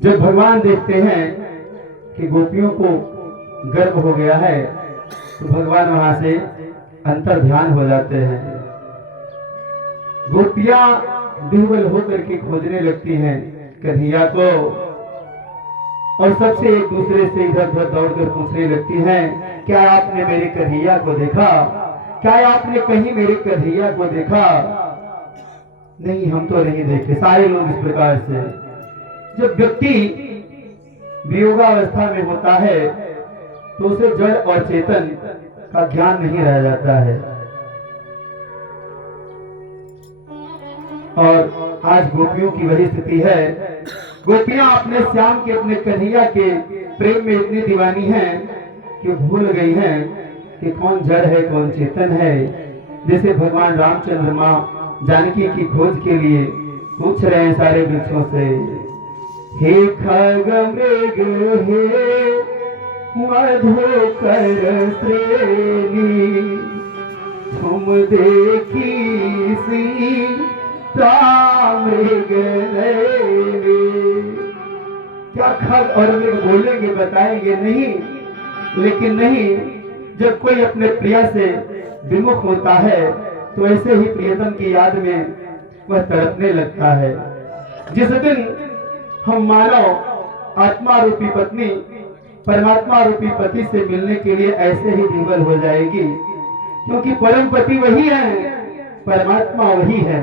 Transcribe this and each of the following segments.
जब भगवान देखते हैं कि गोपियों को गर्व हो गया है तो भगवान वहां से अंतर ध्यान हो जाते हैं। गोपियां विह्वल होकर के खोजने लगती हैं कन्हैया को और सबसे एक दूसरे से इधर उधर दौड़कर पूछने लगती हैं, क्या आपने मेरे कन्हैया को देखा? क्या आपने कहीं मेरे कन्हैया को देखा? नहीं, हम तो नहीं देखे। सारे लोग इस प्रकार से। जब व्यक्ति वियोगावस्था में होता है तो उसे जड़ और चेतन का ज्ञान नहीं रह जाता है। और आज गोपियों की वही स्थिति है। गोपियां अपने श्याम के, अपने कन्हैया के प्रेम में इतनी दीवानी हैं कि भूल गई हैं कि कौन जड़ है कौन चेतन है। जैसे भगवान रामचंद्र माँ जानकी की खोज के लिए पूछ रहे हैं सारे वृक्षों से, हे खगमृग हे मधुकर श्रेणी तुम देखी सीता मृग नैनी। क्या खग और मृग बोलेंगे, बताएंगे? नहीं। लेकिन नहीं, जब कोई अपने प्रिया से विमुख होता है तो ऐसे ही प्रियतम की याद में वह तड़पने लगता है। जिस दिन हम मानव आत्मा रूपी पत्नी परमात्मा रूपी पति से मिलने के लिए ऐसे ही विवल हो जाएगी, क्योंकि परम पति वही है, परमात्मा वही है।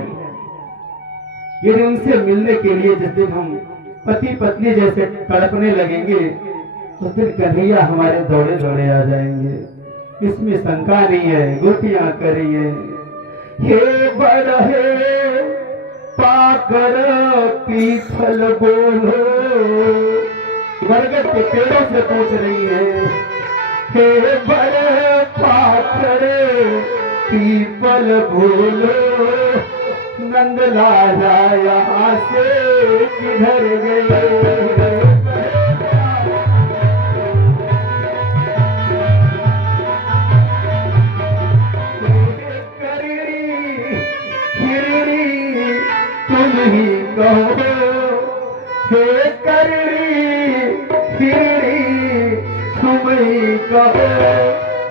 यदि उनसे मिलने के लिए जिस दिन हम पति पत्नी जैसे तड़पने लगेंगे उस दिन कन्हैया हमारे दौड़े दौड़े आ जाएंगे, इसमें शंका नहीं है। गोपियां करिए, हे बरहे पाकर पीफल बोलो, बरगद के पेड़ों से पूछ रही है, हे बरहे पाकर पीपल बोलो, नंदलाला यहाँ से किधर गए? हे करणी हिरणी तुम ही कहो,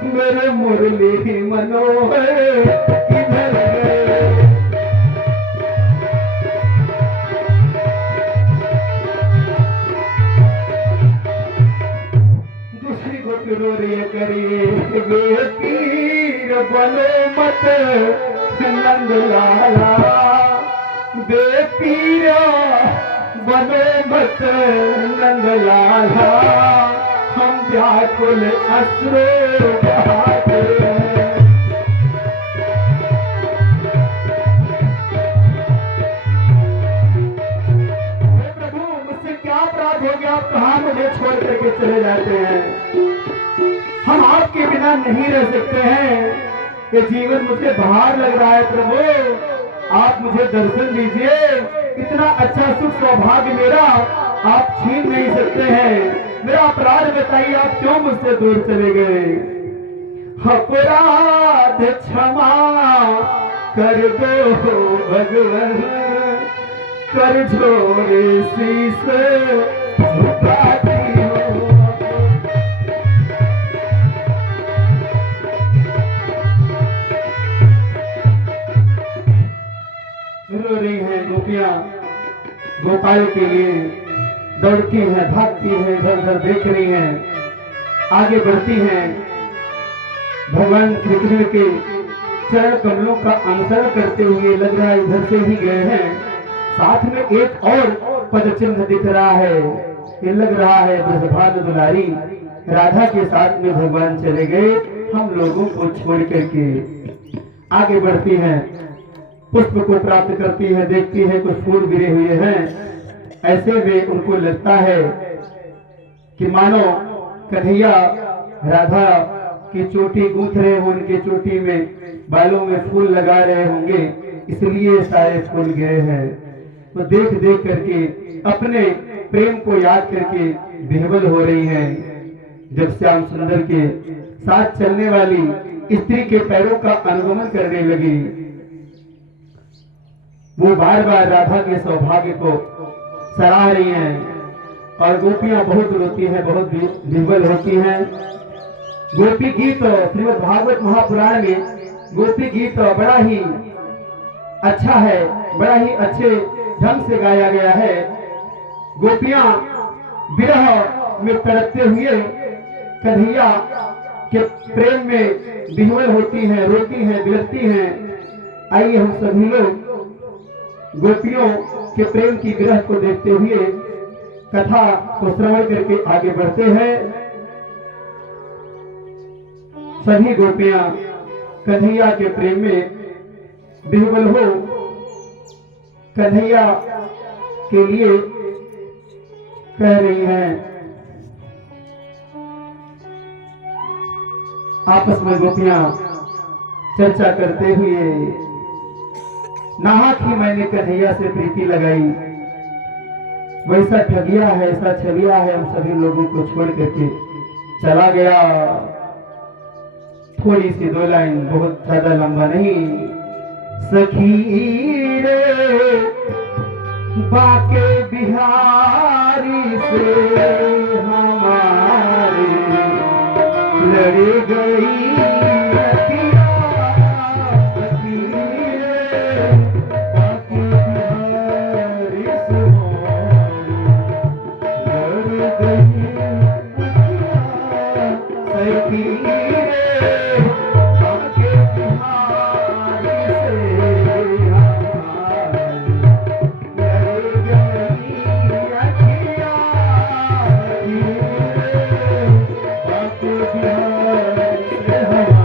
मेरे मुरली मनोहर किधर गए? दूसरी गोपी रो रही है, करिए वे तीर बनो मत नंद लाला, बे पीरा बनो मत नंद लाला, हम व्याकुल अश्रु बहाते हैं। प्रभु, मुझसे क्या अपराध हो गया? आप कहाँ मुझे छोड़ करके चले जाते हैं? हम आपके बिना नहीं रह सकते हैं। ये जीवन मुझे बाहर लग रहा है। प्रभु, आप मुझे दर्शन दीजिए। इतना अच्छा सुख सौभाग्य मेरा आप छीन नहीं सकते हैं। मेरा अपराध बताइए, आप क्यों मुझसे दूर चले गए? अपराध क्षमा कर दो भगवान, कर जोड़े शीस झुकाती हूँ। रो रही हैं गोपियां, गोपाल के लिए दौड़ती हैं, भागती हैं, इधर उधर देख रही हैं, आगे बढ़ती हैं। भगवान श्री कृष्ण के चरण कमलों का अनुसरण करते हुए लग रहा है इधर से ही गए हैं। साथ में एक और पद चिन्ह दिख रहा है, ये लग रहा है ब्रजभानु दुलारी राधा के साथ में भगवान चले गए हम लोगों को छोड़ करके। आगे बढ़ती हैं, पुष्प को प्राप्त करती है, देखती है कुछ फूल गिरे हुए हैं। ऐसे में उनको लगता है कि मानो कन्हैया राधा की चोटी गूंथ रहे हो, उनकी चोटी में बालों में फूल लगा रहे होंगे, इसलिए सारे फूल गिरे हैं। तो देख देख करके अपने प्रेम को याद करके विह्वल हो रही हैं। जब श्याम सुंदर के साथ चलने वाली स्त्री के पैरों का अनुगमन करने लगी, वो बार बार राधा के सौभाग्य को सराह रही हैं। और गोपियां बहुत रोती हैं, बहुत विह्वल होती हैं। गोपी गीत श्रीमद् भागवत महापुराण में गोपी गीत बड़ा ही अच्छा है, बड़ा ही अच्छे ढंग से गाया गया है। गोपियां विरह में तड़पते हुए कन्हैया के प्रेम में विह्वल होती हैं, रोती हैं, बिलखती हैं। आइए हम सभी लोग गोपियों के प्रेम की विरह को देखते हुए कथा को श्रवण करके आगे बढ़ते हैं। सभी गोपियां कन्हैया के प्रेम में विह्वल हो कन्हैया के लिए कह रही हैं। आपस में गोपियां चर्चा करते हुए, नाहक ही मैंने कन्हैया से प्रीति लगाई, वैसा ठगिया है, ऐसा छलिया है, हम सभी लोगों को छोड़ करके चला गया। थोड़ी सी दो लाइन, बहुत ज्यादा लंबा नहीं। सखी रे बाके बिहारी से हमारे लड़ गई अखियाँ। सखी रे बाके बिहारी से लड़ गई अखियाँ। सखी रे बाके बिहारी से हमारे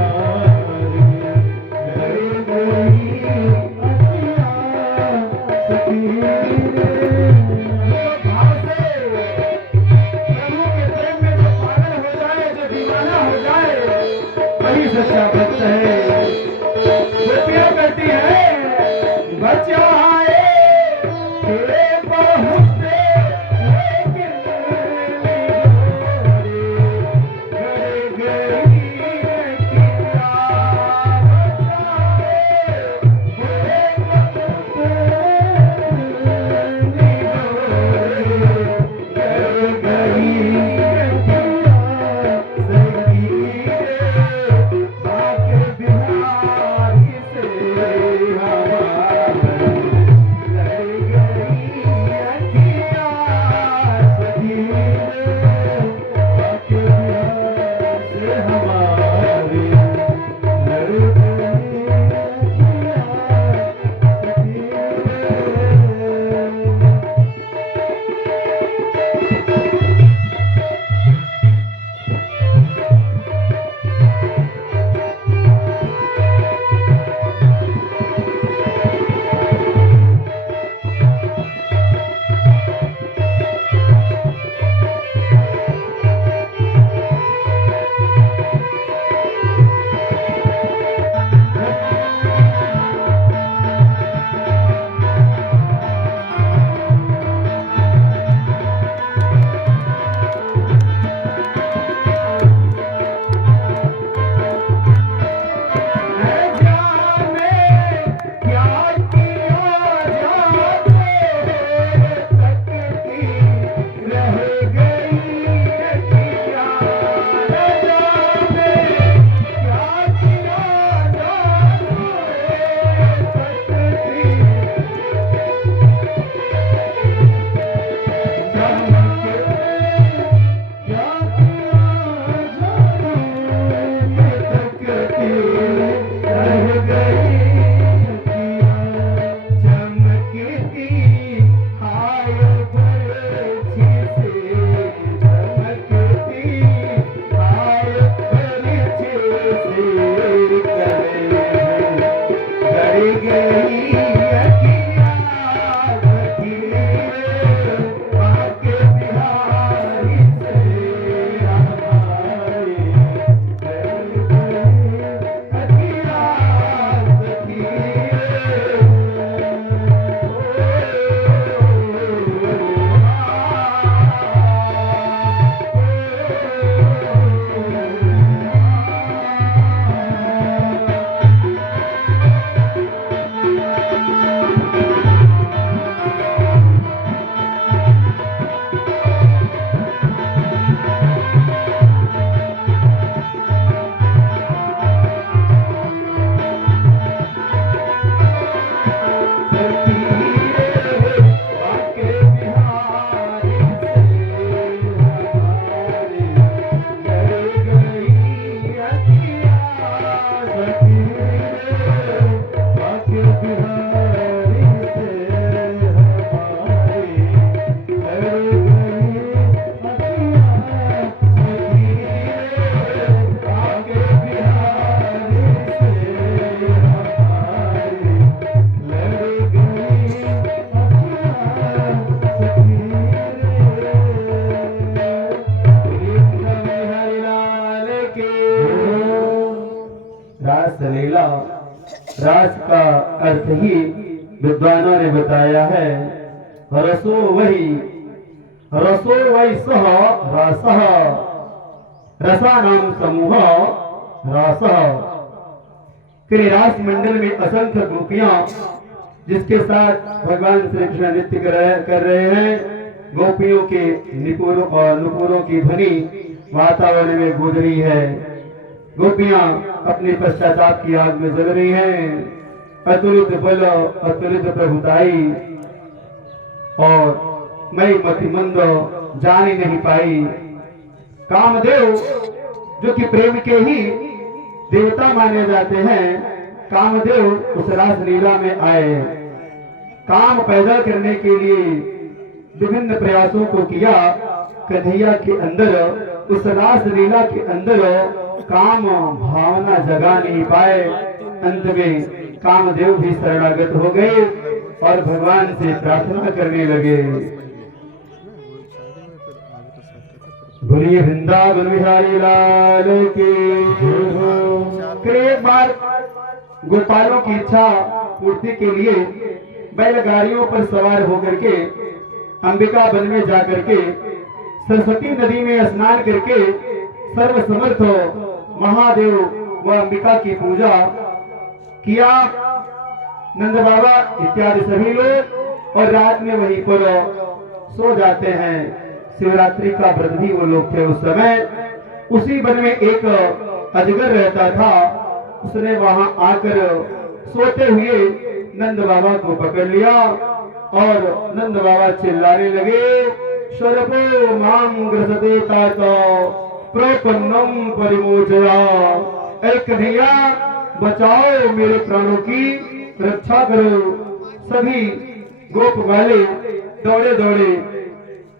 अर्थ ही विद्वानों ने बताया है। रसो वही सह रसः, रसानाम समूह रसः। रास मंडल में असंख्य गोपियां जिसके साथ भगवान श्री कृष्ण नृत्य कर रहे हैं, गोपियों के निपुरों और नुपुरों की ध्वनि वातावरण में गूंज रही है। गोपियां अपने पश्चाताप की आग में जल रही हैं। अतुलित बल अतुलित प्रभुताई और मैं मतिमंद जान ही नहीं पाई। कामदेव जो कि प्रेम के ही देवता माने जाते हैं, कामदेव उस रास लीला में आए। काम पैदा करने के लिए विभिन्न प्रयासों को किया। कन्हैया के अंदर, उस रास लीला के अंदर काम भावना जगा नहीं पाए। अंत में कामदेव भी शरणागत हो गए और भगवान से प्रार्थना करने लगे। बोलिए वृंदावन बिहारी लाल की। फिर एक बार गोपालों की इच्छा पूर्ति के लिए बैलगाड़ियों पर सवार होकर के अंबिका वन में जाकर के सरस्वती नदी में स्नान करके सर्वसमर्थ महादेव व अंबिका की पूजा किया। नंद बाबा इत्यादि सभी लोग और रात में वहीं पर सो जाते हैं। शिवरात्रि का व्रत भी वो लोग थे उस समय। उसी वन में एक अजगर रहता था। उसने वहां आकर सोते हुए नंद बाबा को पकड़ लिया और नंद बाबा चिल्लाने लगे, शरपो माम ग्रसते तातो प्रपन्नम परिमोचया। ऐ कन्हैया, बचाओ, मेरे प्राणों की रक्षा करो। सभी गोप वाले दौड़े दौड़े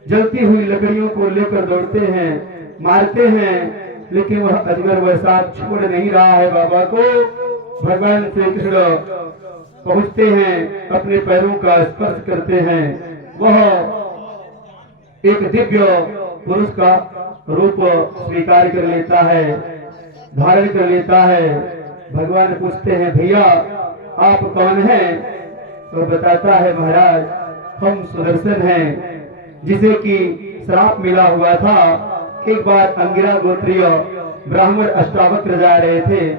जलती हुई लकड़ियों को लेकर दौड़ते हैं, मारते हैं, लेकिन वह अजगर वह सांप छोड़ नहीं रहा है बाबा को। भगवान श्री कृष्ण पहुंचते हैं, अपने पैरों का स्पर्श करते हैं। वह एक दिव्य पुरुष का रूप स्वीकार कर लेता है, धारण कर लेता है। भगवान पूछते हैं, भैया आप कौन हैं? तो बताता है, महाराज हम सुदर्शन हैं, जिसे कि श्राप मिला हुआ था। एक बार अंगिरा गोत्रीय ब्राह्मण अष्टावक्र जा रहे थे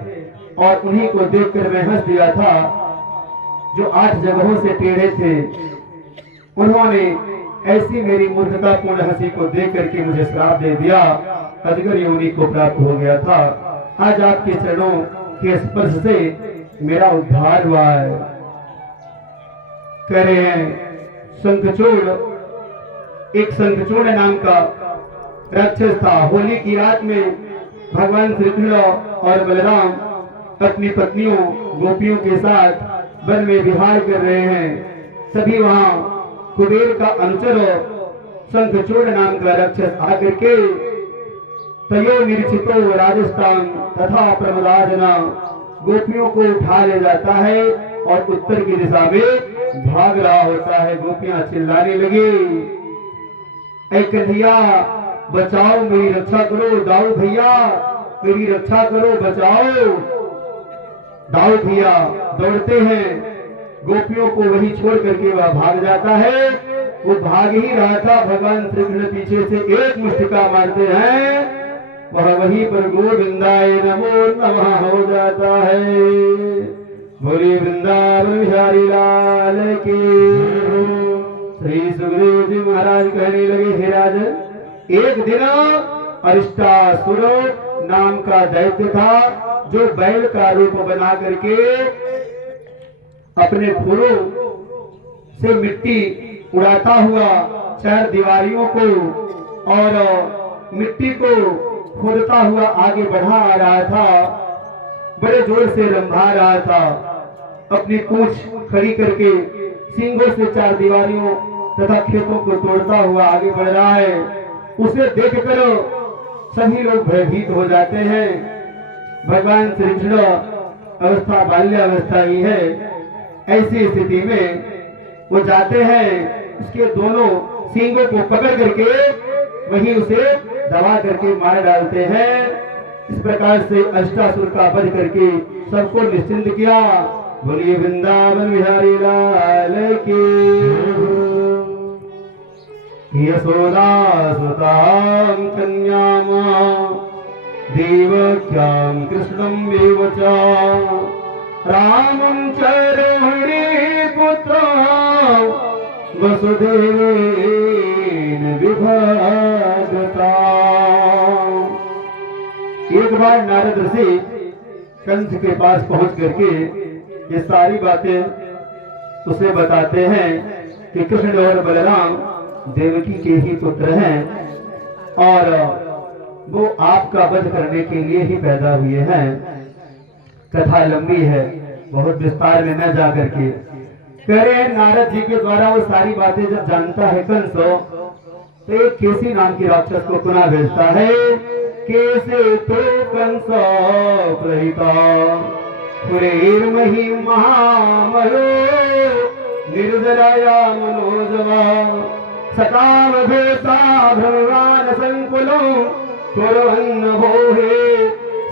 और उन्हीं को देखकर मैं हंस दिया था, जो 8 जगहों से टेढ़े थे। उन्होंने ऐसी मेरी मूर्खतापूर्ण हंसी को देख करके मुझे श्राप दे दिया। अजगर योनि को प्राप्त हो गया था। आज आपके चरणों के स्पर्श से मेरा उद्धार हुआ है। कह रहे हैं, शंखचूड़, एक शंखचूड़ नाम का राक्षस था। होली की रात में भगवान श्री कृष्ण और बलराम अपनी पत्नियों गोपियों के साथ वन में विहार कर रहे हैं। तभी वहां कुबेर का अनुचर शंखचूड़ नाम का राक्षस आकर के तयो निरीक्षितो राजस्थान तथा प्रमदाजना गोपियों को उठा ले जाता है और उत्तर की दिशा में भाग रहा होता है। गोपियां चिल्लाने लगी, ऐ कन्हैया बचाओ, मेरी रक्षा करो। दाऊ भैया मेरी रक्षा करो, बचाओ। दाऊ भैया दौड़ते हैं, गोपियों को वही छोड़ करके वह भाग जाता है। वो भाग ही रहा था, भगवान श्री कृष्ण पीछे से एक मुष्टिका मारते हैं, वह वहीं पर गोविंदाय नमो नमः हो जाता है। बोली वृंदावन बिहारी लाल की। श्री सुखदेव जी महाराज कहने लगे, हे राजन, एक दिन अरिष्टासुर नाम का दैत्य था, जो बैल का रूप बना करके अपने फूलों से मिट्टी उड़ाता हुआ 4 दीवारियों को और मिट्टी को खोदता हुआ आगे बढ़ा आ रहा था। बड़े जोर से रंभा रहा था। अपनी पूंछ खड़ी करके सींगों से 4 दीवारियों तथा खेतों को तोड़ता हुआ आगे बढ़ रहा है। उसे देखकर सभी लोग भयभीत हो जाते हैं। भगवान श्री कृष्ण अवस्था बाल्यावस्था ही है। ऐसी स्थिति में वो जाते हैं, उसके दोनों सींगों को पकड़ करके वहीं उसे दबा करके मार डालते हैं। इस प्रकार से अष्टासुर का वध करके सबको निश्चिंत किया। बोलिए वृंदावन बिहारी लाल की। यशोदा सुतां कन्याम देवक्यां कृष्णं एव च रामं च रोहिणी पुत्रं वसुदेवेन विभजता। एक बार नारद ऋषि कंस के पास पहुंच करके ये सारी बातें उसे बताते हैं कि कृष्ण और बलराम देवकी के ही पुत्र हैं और वो आपका वध करने के लिए ही पैदा हुए हैं। कथा लंबी है, बहुत विस्तार में न जाकर के करे। नारद जी के द्वारा वो सारी बातें जब जानता है कंस, तो एक केसी नाम की राक्षस को पुनः भेजता है। केसे तो कंस प्रहिता पुरेर्महि महामयो निर्जराया मनोजवा सतावभूता भगवान संकुलो कुर्वन्न भोहे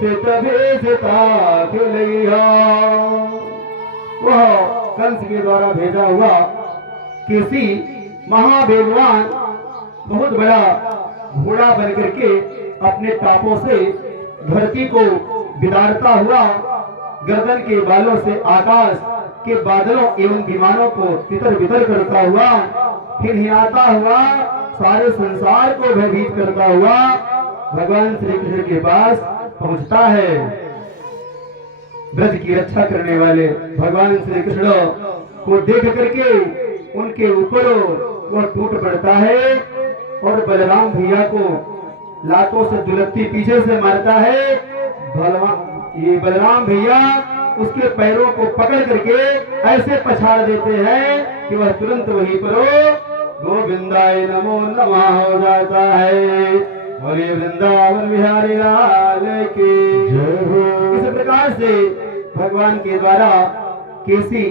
चितभेषिता खिलैया। वह कंस के द्वारा भेजा हुआ किसी महावेगवान बहुत बड़ा घोड़ा बनकर के अपने टापों से धरती को बिदारता हुआ, गर्दन के बालों से आकाश के बादलों एवं विमानों को तितर बितर करता हुआ, फिर हिलाता हुआ, सारे संसार को भयभीत करता हुआ भगवान श्री कृष्ण के पास पहुंचता है। ब्रज की रक्षा करने वाले भगवान श्री कृष्ण को देख करके उनके ऊपर वह टूट पड़ता है और बलराम भैया को लातों से दुलत्ती पीछे से मारता है। ये बलराम भैया उसके पैरों को पकड़ करके ऐसे पछाड़ देते हैं कि वह तुरंत वहीं पर गोविंदाय नमो नमः हो जाता है। बोलिए वृंदावन बिहारी लाल की जय हो। इस प्रकार से भगवान के द्वारा केसी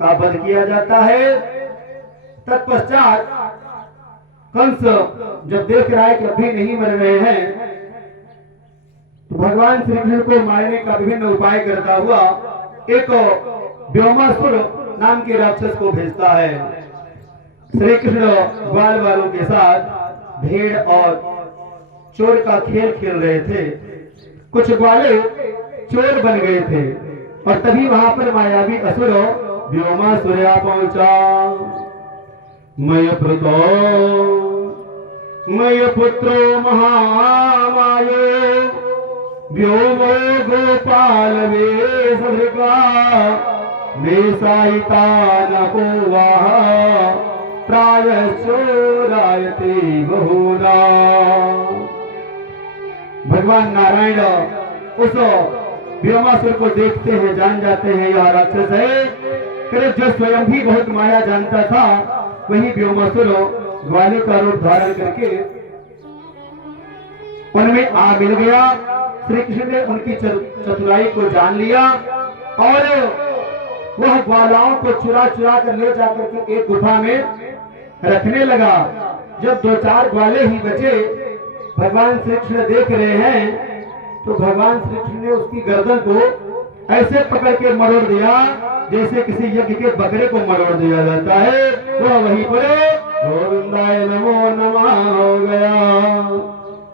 का वध किया जाता है। तत्पश्चात कंस जब देख रहा है कि अभी नहीं मर रहे हैं, तो भगवान श्री कृष्ण को मारने का विभिन्न उपाय करता हुआ एक व्योमासुर नाम के राक्षस को भेजता है। श्री कृष्ण ग्वाल वालों के साथ भेड़ और चोर का खेल खेल रहे थे। कुछ ग्वाले चोर बन गए थे और तभी वहां पर मायावी असुर व्योमासुर पहुंचा। मय पुत्रो महामायो व्योमो गोपाल वेशधृका वेशायिता नको वाह प्रायश्चोरायते बहुधा। भगवान नारायण उस व्योमासुर को देखते हैं, जान जाते हैं यह राक्षस है। जो स्वयं भी बहुत माया जानता था, वही व्योमासुर ग्वाले का रूप धारण करके उनमें आ मिल गया। श्री कृष्ण ने उनकी चतुराई को जान लिया और वह ग्वालाओं को चुरा चुरा कर ले जाकर के एक गुफा में रखने लगा। जब दो चार ग्वाले ही बचे, भगवान श्री कृष्ण देख रहे हैं, तो भगवान श्री कृष्ण ने उसकी गर्दन को ऐसे पकड़ के मरोड़ दिया जैसे किसी यज्ञ के बकरे को मरोड़ दिया जाता है। वह वहीं पर गोविंदाय नमो नमः हो गया।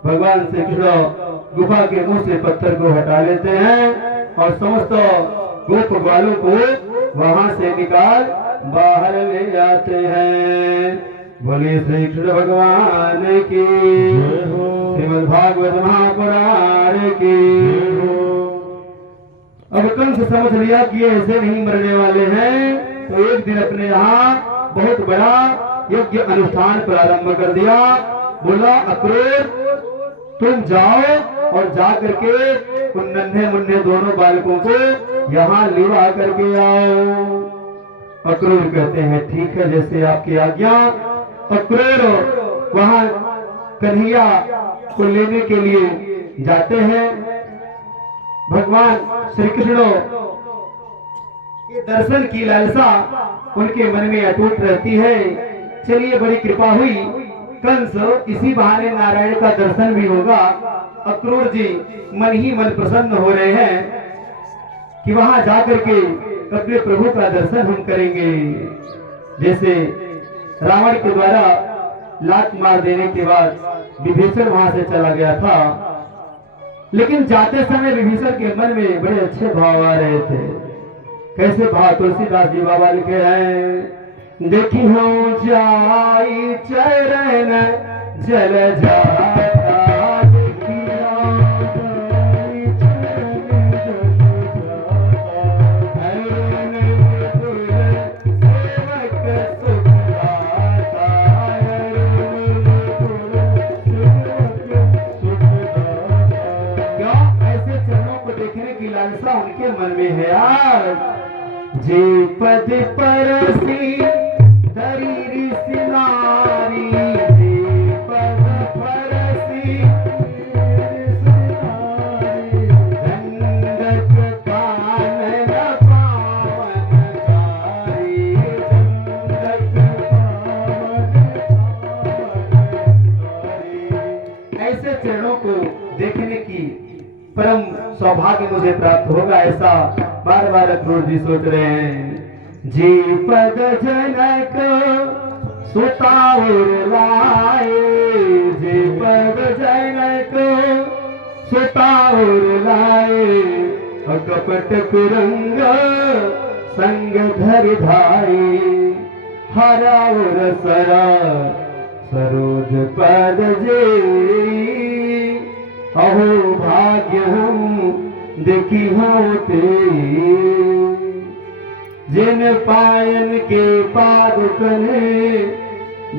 भगवान श्री कृष्ण गुफा के मुंह से पत्थर को हटा लेते हैं और समस्त गोप ग्वालों को वहां से निकाल बाहर ले जाते हैं। बोलिए श्री कृष्ण भगवान की श्रीमद् भागवत महापुराण की। अब कंस समझ लिया कि ये ऐसे नहीं मरने वाले हैं, तो एक दिन अपने यहाँ बहुत बड़ा यज्ञ अनुष्ठान प्रारंभ कर दिया। बोला अक्रूर तुम जाओ और जा करके उन नन्हे मुन्ने दोनों बालकों को यहाँ लिवा करके आओ। अक्रूर कहते हैं ठीक है, जैसे आपकी आज्ञा। अक्रूर वहाँ कन्हैया को लेने के लिए जाते हैं। भगवान श्री कृष्ण के दर्शन की लालसा उनके मन में अटूट रहती है। चलिए बड़ी कृपा हुई, कंस इसी बहाने नारायण का दर्शन भी होगा। अक्रूर जी मन ही मन प्रसन्न हो रहे हैं कि वहां जाकर के अपने प्रभु का दर्शन हम करेंगे। जैसे रावण के द्वारा लात मार देने के बाद विभीषण वहां से चला गया था, लेकिन जाते समय विभीषण के मन में बड़े अच्छे भाव आ रहे थे। कैसे भाव तुलसीदास जी बाबा लिखे हैं, देखी हूँ जाई चरण जल जाता, लालसा उनके मन में है यार। जे पद परसी दरीरी सिनारी, जे पद परसी दंडक कानन पावनकारी, दंडक पावनकारी। ऐसे चरणों को देखने की परम सौभाग्य मुझे प्राप्त होगा, ऐसा बार बार अक्रूर जी सोच रहे हैं। जी पद जनक सुताउर लाए, जी पद जनक सुताउर लाए, कपट कुरंग संग धर धाई, हराउर सरा सरोज पद जे, अहो भाग्य हम देखी होते, जिन पायन के पादुकने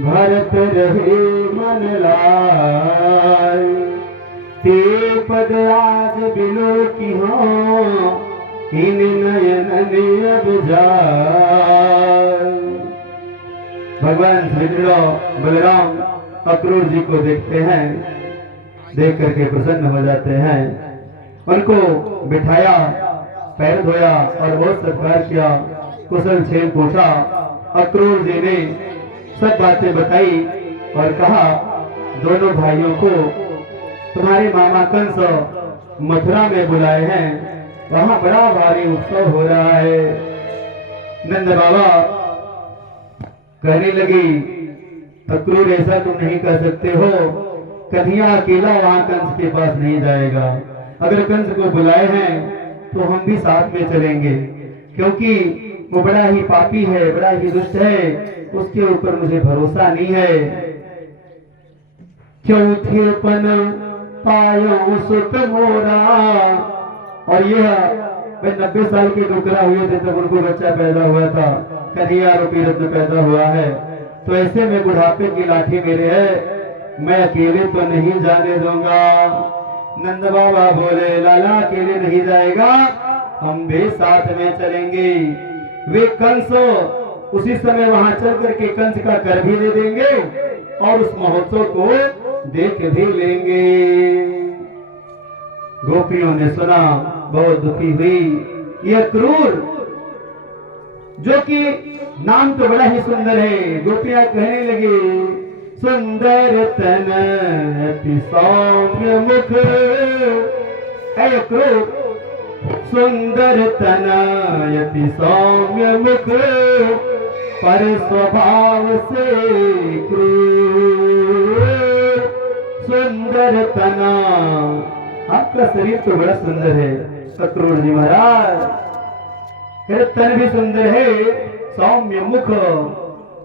भरत रहे मन लाय, ते पद आज बिलो की हो इन नयन अब जाय। भगवान श्री बलराम अक्रूर जी को देखते हैं, देख करके प्रसन्न हो जाते हैं। उनको बिठाया, पैर धोया और बहुत सत्कार किया, कुशल छेल पूछा। अक्रूर जी ने सब बातें बताई और कहा, दोनों भाइयों को तुम्हारे मामा कंस मथुरा में बुलाए हैं, वहां बड़ा भारी उत्सव हो रहा है। नंद बाबा कहने लगी, अक्रूर ऐसा तुम नहीं कर सकते हो, कन्हैया अकेला वहां कंस के पास नहीं जाएगा, अगर कंस को बुलाए हैं तो हम भी साथ में चलेंगे, क्योंकि वो बड़ा ही पापी है, बड़ा ही दुष्ट है, उसके ऊपर मुझे भरोसा नहीं है। चौथे पन पायो सुत मोरा, और यह 90 साल के डुकरा हुए थे तब उनको बच्चा पैदा हुआ था, कन्हैया रूपी रत्न पैदा हुआ है। तो ऐसे में बुढ़ापे की लाठी मेरे है, मैं अकेले तो नहीं जाने दूंगा। नंद बाबा बोले, लाला अकेले नहीं जाएगा, हम भी साथ में चलेंगे। वे कंस उसी समय वहां चल करके कंस का कर भी दे देंगे और उस महोत्सव को देख भी लेंगे। गोपियों ने सुना, बहुत दुखी हुई। यह क्रूर, जो कि नाम तो बड़ा ही सुंदर है, गोपियां कहने लगी, सुंदर तन अति सौम्य मुख, है क्रूर, सुंदर तन अति सौम्य मुख, पर स्वभाव से क्रूर। सुंदर तना, आपका शरीर तो बड़ा सुंदर है अक्रूर जी महाराज, तन भी सुंदर है, सौम्य मुख,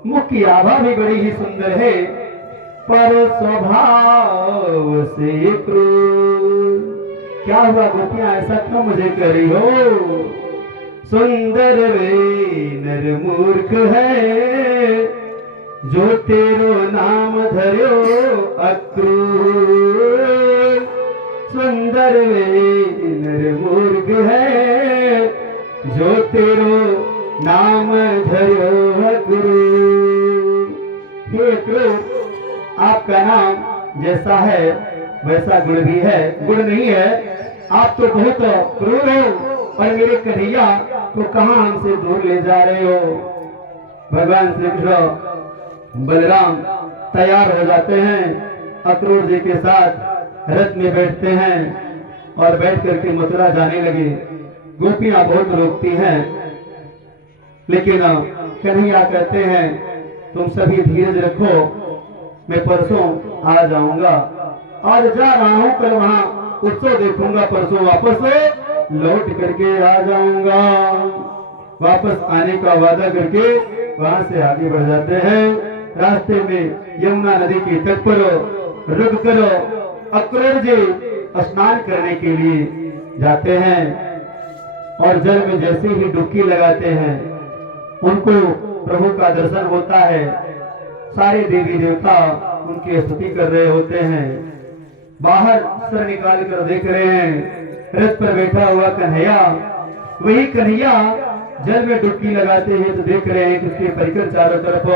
मुख की आभा भी बड़ी ही सुंदर है, पर स्वभाव से क्रूर। क्या हुआ गोपियां, ऐसा क्यों मुझे करी हो? सुंदर वे नर मूर्ख है, जो तेरो नाम धर्यो अक्रूर। सुंदर वे नर मूर्ख है, जो तेरो नाम धर्यो अक्रूर। हे अक्रूर, आपका नाम जैसा है वैसा गुण भी है, गुण नहीं है, आप तो बहुत क्रूर हो, और मेरे कन्हैया को कहां हमसे दूर ले जा रहे हो। भगवान श्री कृष्ण बलराम तैयार हो जाते हैं, अक्रूर जी के साथ रथ में बैठते हैं और बैठ करके मथुरा जाने लगे। गोपियां बहुत रोकती हैं, लेकिन कन्हैया कहते हैं तुम सभी धीरज रखो, मैं परसों आ जाऊंगा। आज जा रहा हूँ, कल वहां उत्सव देखूंगा, परसों वापस लौट करके आ जाऊंगा। वापस आने का वादा करके वहां से आगे बढ़ जाते हैं। रास्ते में यमुना नदी के तट पर रुक कर अक्रूर जी स्नान करने के लिए जाते हैं और जल में जैसे ही डुबकी लगाते हैं उनको प्रभु का दर्शन होता है। सारे देवी देवता उनकी स्तुति कर रहे होते हैं। बाहर सर निकाल कर देख रहे हैं, रथ पर बैठा हुआ कन्हैया, वही कन्हैया जल में डुबकी लगाते हैं तो देख रहे हैं कि उसके परिकर चारों तरफ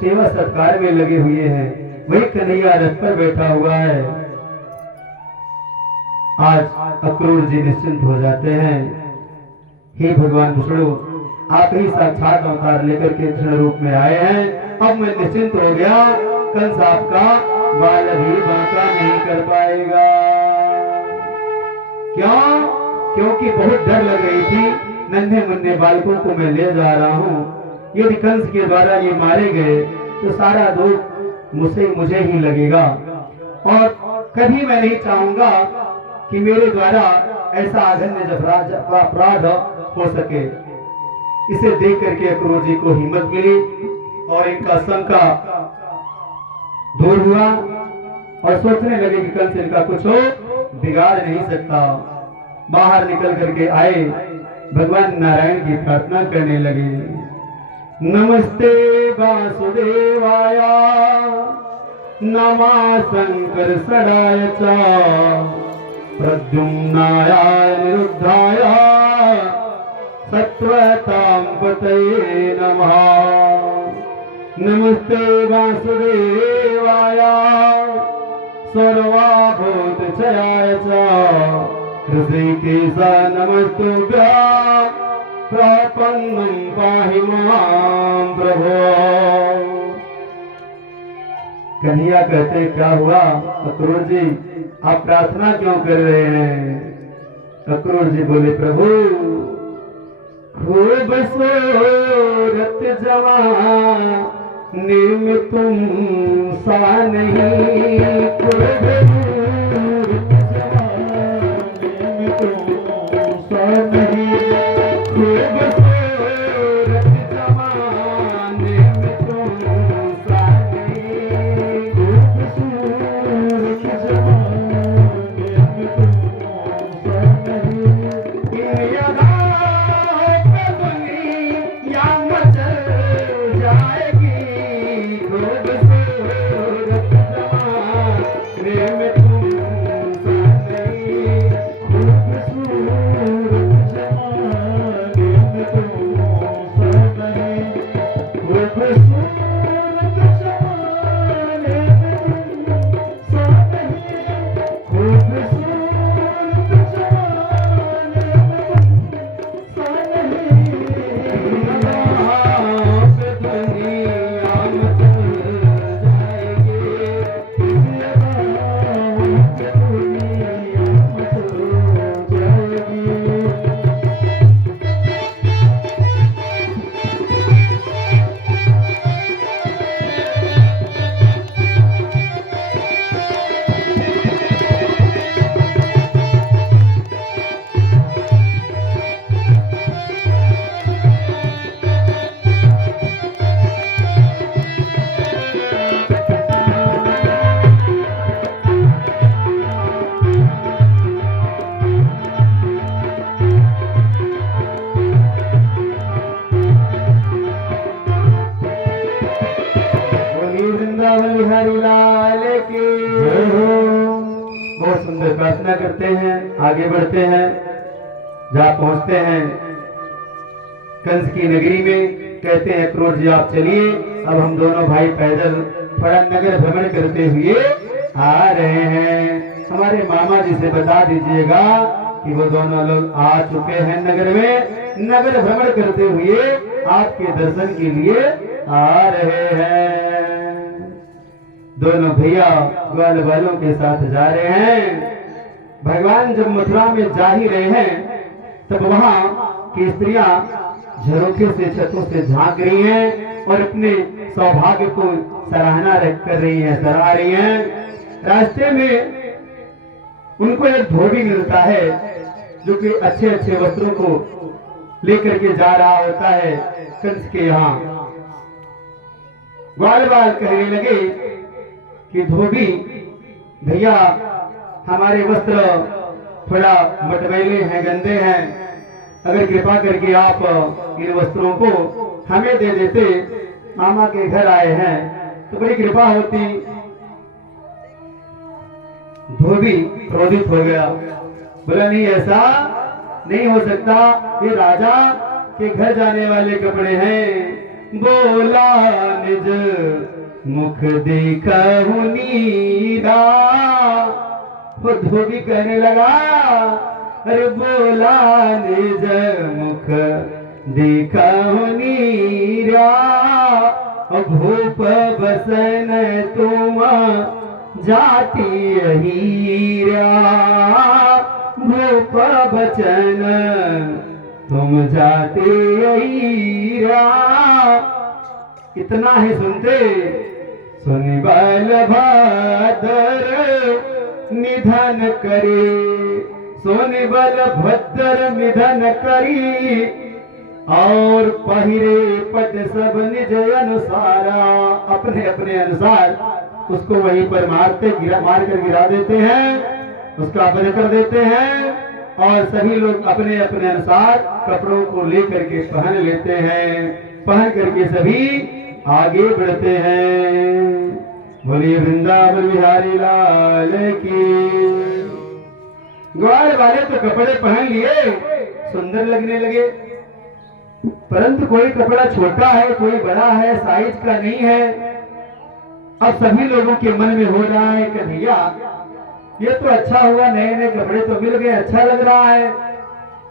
सेवा सत्कार में लगे हुए हैं। वही कन्हैया रथ पर बैठा हुआ है। आज अक्रूर जी निश्चिंत हो जाते हैं। हे भगवान विष्णु, आप ही साक्षात अवतार लेकर के कृष्ण रूप में आए हैं। अब मैं निश्चिंत हो गया, कंस आपका बाल भी बांका नहीं कर पाएगा। क्यों? क्योंकि बहुत डर लग रही थी, नन्हे मुन्ने बालकों को मैं ले जा रहा हूँ। यदि कंस के द्वारा ये मारे गए तो सारा दुख मुझे ही लगेगा और कभी मैं नहीं चाहूंगा कि मेरे द्वारा ऐसा अधन्य अपराध हो सके। इसे देख करके अक्रूर जी को हिम्मत मिली और इनका शंका दूर हुआ और सोचने लगे कि कल से इनका कुछ हो बिगाड़ नहीं सकता। बाहर निकल करके आए, भगवान नारायण की प्रार्थना करने लगे। नमस्ते वासुदेवाय, नमः शंकर सडाय च, प्रद्युम्नाय निरुद्धाय, सत्वतां पतये नमः। नमस्ते वासुदेवाय, सर्वभूतचयाय च, ऋषिकेश नमस्तुभ्यं, प्रपन्नं पाहि मां प्रभो। कन्हैया कहते क्या हुआ अक्रूर जी, आप प्रार्थना क्यों कर रहे हैं? अक्रूर जी बोले प्रभु, खूबसूरत जवानी में तुम सा नहीं, खूबसूरत जवानी में तुम सा नहीं, खूबसूरत जवानी में तुम सा नहीं, खूबसूरत जवानी में तुम सा नहीं। बहुत सुंदर प्रार्थना करते हैं, आगे बढ़ते हैं, जहाँ पहुंचते हैं कंस की नगरी में। कहते हैं अक्रूर जी आप चलिए, अब हम दोनों भाई पैदल थोड़ा नगर भ्रमण करते हुए आ रहे हैं। हमारे मामा जी से बता दीजिएगा कि वो दोनों लोग आ चुके हैं नगर में, नगर भ्रमण करते हुए आपके दर्शन के लिए आ रहे हैं। दोनों भैया ग्वाल बालों के साथ जा रहे हैं। भगवान जब मथुरा में जा ही रहे हैं तब वहां की स्त्रियां झरोखे से, छतों से झांक रही हैं और अपने सौभाग्य को सराहना कर रही हैं, सराह रही हैं। रास्ते में उनको एक धोबी मिलता है जो कि अच्छे अच्छे वस्त्रों को लेकर के जा रहा होता है कंस के यहाँ। ग्वाल बाल कहने लगे कि धोबी भैया, हमारे वस्त्र थोड़ा मटमैले हैं, गंदे हैं, अगर कृपा करके आप इन वस्त्रों को हमें दे देते, मामा के घर आए हैं तो बड़ी कृपा होती। धोबी क्रोधित हो गया, बोला नहीं, ऐसा नहीं हो सकता, ये राजा के घर जाने वाले कपड़े हैं। बोला निज मुख देखहु नीरा, वो धोबी कहने लगा, अरे बोला निज मुख देखहु नीरा, भूप बसन तुम जाति हीरा, भूप बचन तुम जाते हीरा। इतना ही सुनते सुनि बलभद्र निधन करे, सोनि बलभद्र निधन करी, और पहिरे पट सब निज अनुसारा, अपने अपने अनुसार उसको वहीं पर मार कर गिरा देते हैं, उसका वध कर देते हैं, और सभी लोग अपने अपने अनुसार कपड़ों को लेकर के पहन लेते हैं, पहन करके सभी आगे बढ़ते हैं। बोलिए वृंदावन बिहारी लाल की। ग्वाल वाले तो कपड़े पहन लिए, सुंदर लगने लगे, परंतु कोई कपड़ा छोटा है, कोई बड़ा है, साइज का नहीं है। अब सभी लोगों के मन में हो रहा है कि भैया ये तो अच्छा हुआ, नए नए कपड़े तो मिल गए, अच्छा लग रहा है,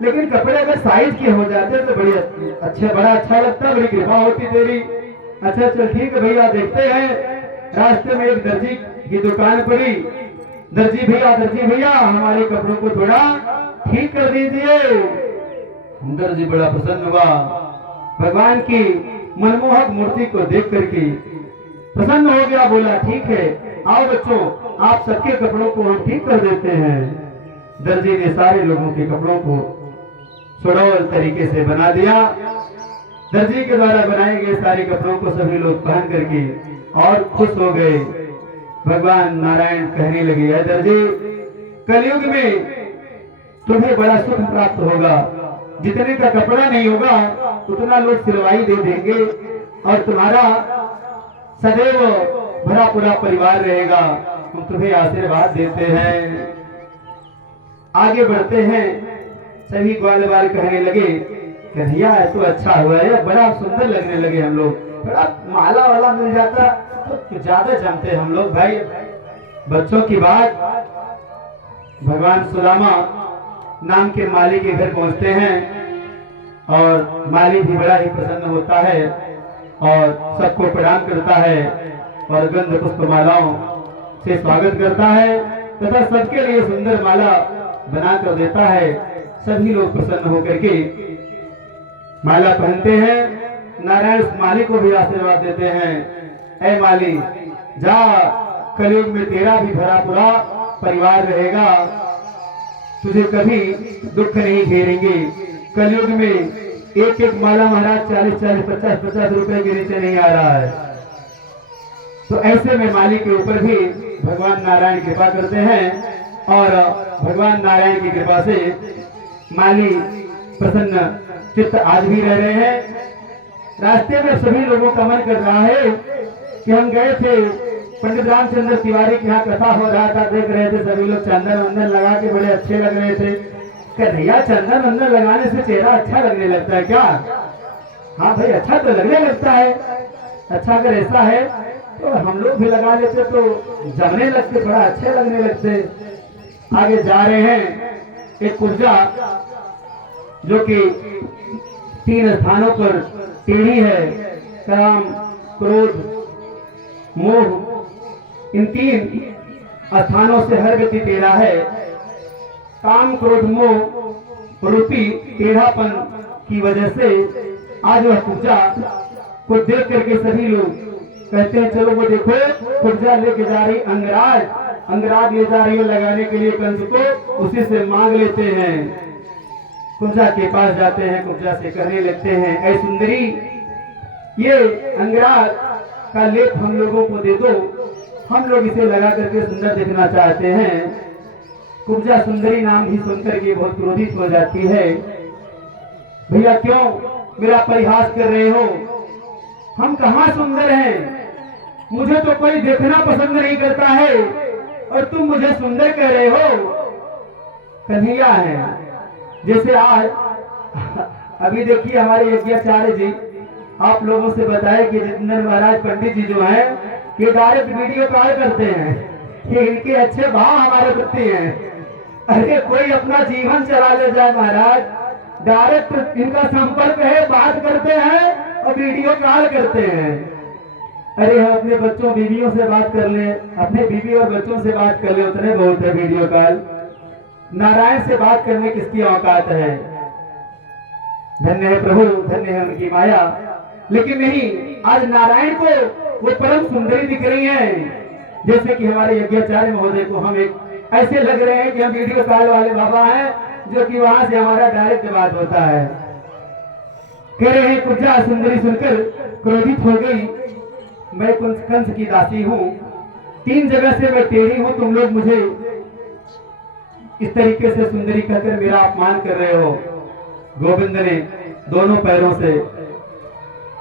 लेकिन कपड़े अगर साइज के हो जाते तो बड़ी अच्छा, बड़ा अच्छा लगता, बड़ी कृपा होती तेरी। अच्छा चल ठीक है भैया, देखते हैं। रास्ते में एक दर्जी की दुकान पड़ी, दर्जी भैया हमारे कपड़ों को थोड़ा ठीक कर दीजिए। दर्जी बड़ा प्रसन्न हुआ, भगवान की मनमोहक मूर्ति को देख करके प्रसन्न हो गया, बोला ठीक है, आओ बच्चों, आप सबके कपड़ों को हम ठीक कर देते हैं। दर्जी ने सारे लोगों के कपड़ों को सुडौल तरीके से बना दिया। दर्जी के द्वारा बनाए गए सारे कपड़ों को सभी लोग पहन करके और खुश हो गए। भगवान नारायण कहने लगे, है दर्जी, कलयुग में तुम्हें बड़ा सुख प्राप्त होगा, जितने का कपड़ा नहीं होगा उतना लोग सिलवाई दे देंगे, और तुम्हारा सदैव भरा पूरा परिवार रहेगा, हम तुम्हें आशीर्वाद देते हैं। आगे बढ़ते हैं, सभी ग्वाल बाल कहने लगे कि भैया तो अच्छा हुआ है, बड़ा सुंदर लगने लगे हम लोग, बड़ा माला वाला मिल जाता तो ज्यादा जमते हम लोग भाई। बच्चों की बात, भगवान सुदामा नाम के माली के घर पहुंचते हैं, और माली भी बड़ा ही प्रसन्न होता है और सबको प्रणाम करता है और गंध पुष्प मालाओं से स्वागत करता है तथा सबके लिए सुंदर माला बना कर देता है। सभी लोग प्रसन्न होकर के माला पहनते हैं। नारायण माली को भी आशीर्वाद देते हैं, ऐ माली जा, कलयुग में तेरा भी भरा पूरा परिवार रहेगा, तुझे कभी दुख नहीं घेरेंगे। कलयुग में एक एक माला महाराज 40-40, 50-50 रुपए के नीचे नहीं आ रहा है। तो ऐसे में माली के ऊपर भी भगवान नारायण कृपा करते हैं, और भगवान नारायण की कृपा से माली प्रसन्न चित्त आज भी रह रहे हैं। रास्ते में सभी लोगों का मन कर रहा है कि हम गए थे पंडित रामचंद्र तिवारी के यहाँ कथा हो रहा था, देख रहे थे सभी लोग चंदन वंदन लगा के बड़े अच्छे लग रहे थे। भैया चंदन वंदन लगाने से चेहरा अच्छा लगने लगता है क्या? हाँ भाई, अच्छा तो लगने लगता है। अच्छा अगर ऐसा है तो हम लोग भी लगा लेते तो जमने लगते, बड़ा अच्छे लगने लगते। आगे जा रहे हैं, एक पुर्जा जो कि 3 स्थानों पर टेढ़ी है, काम, क्रोध, मोह, इन 3 स्थानों से हर व्यक्ति टेढ़ा है। काम, क्रोध, मोह रूपी टेढ़ापन की वजह से आज वह कुब्जा को देख करके सभी लोग कहते हैं चलो वो देखो कुब्जा लेके जा रही अंगराग ले जा रही है लगाने के लिए कंस को, उसी से मांग लेते हैं। कुब्जा के पास जाते हैं, कुब्जा से कहने लगते हैं ऐ सुंदरी, ये अंगराग का लेप हम लोगों को दे दो, हम लोग इसे लगा करके सुंदर दिखना चाहते हैं। कुब्जा सुंदरी नाम ही सुनकर के बहुत क्रोधित हो जाती है। भैया क्यों मेरा परिहास कर रहे हो? हम कहाँ सुंदर हैं? मुझे तो कोई देखना पसंद नहीं करता है और तुम मुझे सुंदर कह रहे हो। कन्हैया है जैसे आज अभी देखिए हमारे यज्ञाचार्य जी आप लोगों से बताए कि जितेंद्र महाराज पंडित जी जो हैं ये डायरेक्ट वीडियो कॉल करते हैं कि इनके अच्छे भाव हमारे प्रति हैं। अरे कोई अपना जीवन चला ले जाए महाराज, डायरेक्ट इनका संपर्क है, बात करते हैं और वीडियो कॉल करते हैं। अरे हम अपने बच्चों बीवियों से बात कर ले, अपने बीवी और बच्चों से बात कर ले, उतने बहुत है वीडियो कॉल। नारायण से बात करने किसकी औकात है? धन्य है प्रभु, धन्य है उनकी माया। लेकिन नहीं, आज नारायण को वो परम सुंदरी दिख रही है। जैसे कि हमारे यज्ञाचार्य महोदय को हम एक ऐसे लग रहे हैं कि हम वीडियो कॉल वाले बाबा हैं जो कि वहां से हमारा डायरेक्ट बात होता है। कह रहे हैं कुब्जा सुंदरी सुनकर क्रोधित हो गई, मैं कंस की दासी हूँ, 3 जगह से मैं टेढ़ी हूँ, तुम लोग मुझे इस तरीके से सुंदरी कहकर मेरा अपमान कर रहे हो। गोविंद ने दोनों पैरों से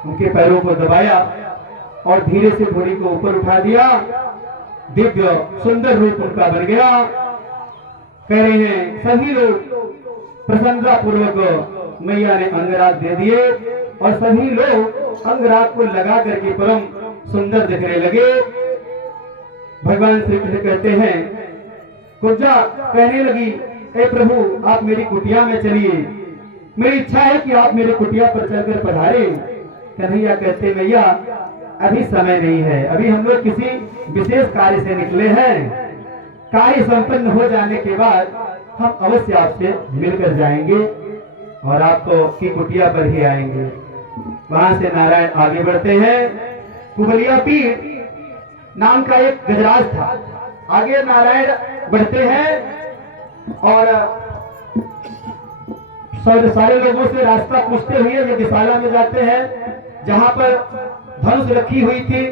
उनके पैरों को दबाया और धीरे से घोड़ी को ऊपर उठा दिया। दिव्य सुंदर रूप उनका बन गया। कह रहे हैं सभी लोग प्रसन्नता पूर्वक मैया ने अंगराग दे दिए और सभी लोग अंगराग को लगा करके परम सुंदर दिखने लगे। भगवान श्री कृष्ण कहते हैं कुब्जा कहने लगी ए प्रभु आप मेरी कुटिया में चलिए, मेरी इच्छा है कि आप मेरी कुटिया पर चलकर पधारे। कन्हैया कहते मैया अभी समय नहीं है, अभी हम लोग किसी विशेष कार्य से निकले हैं, कार्य संपन्न हो जाने के बाद हम अवश्य आपसे मिलकर जाएंगे और आपको की कुटिया पर ही आएंगे। वहां से नारायण आगे बढ़ते हैं। कुबलिया पीर नाम का एक गजराज था, आगे नारायण बढ़ते हैं और सारे लोगों से रास्ता पूछते हुए यज्ञशाला में जाते हैं जहां पर धनुष रखी हुई थी।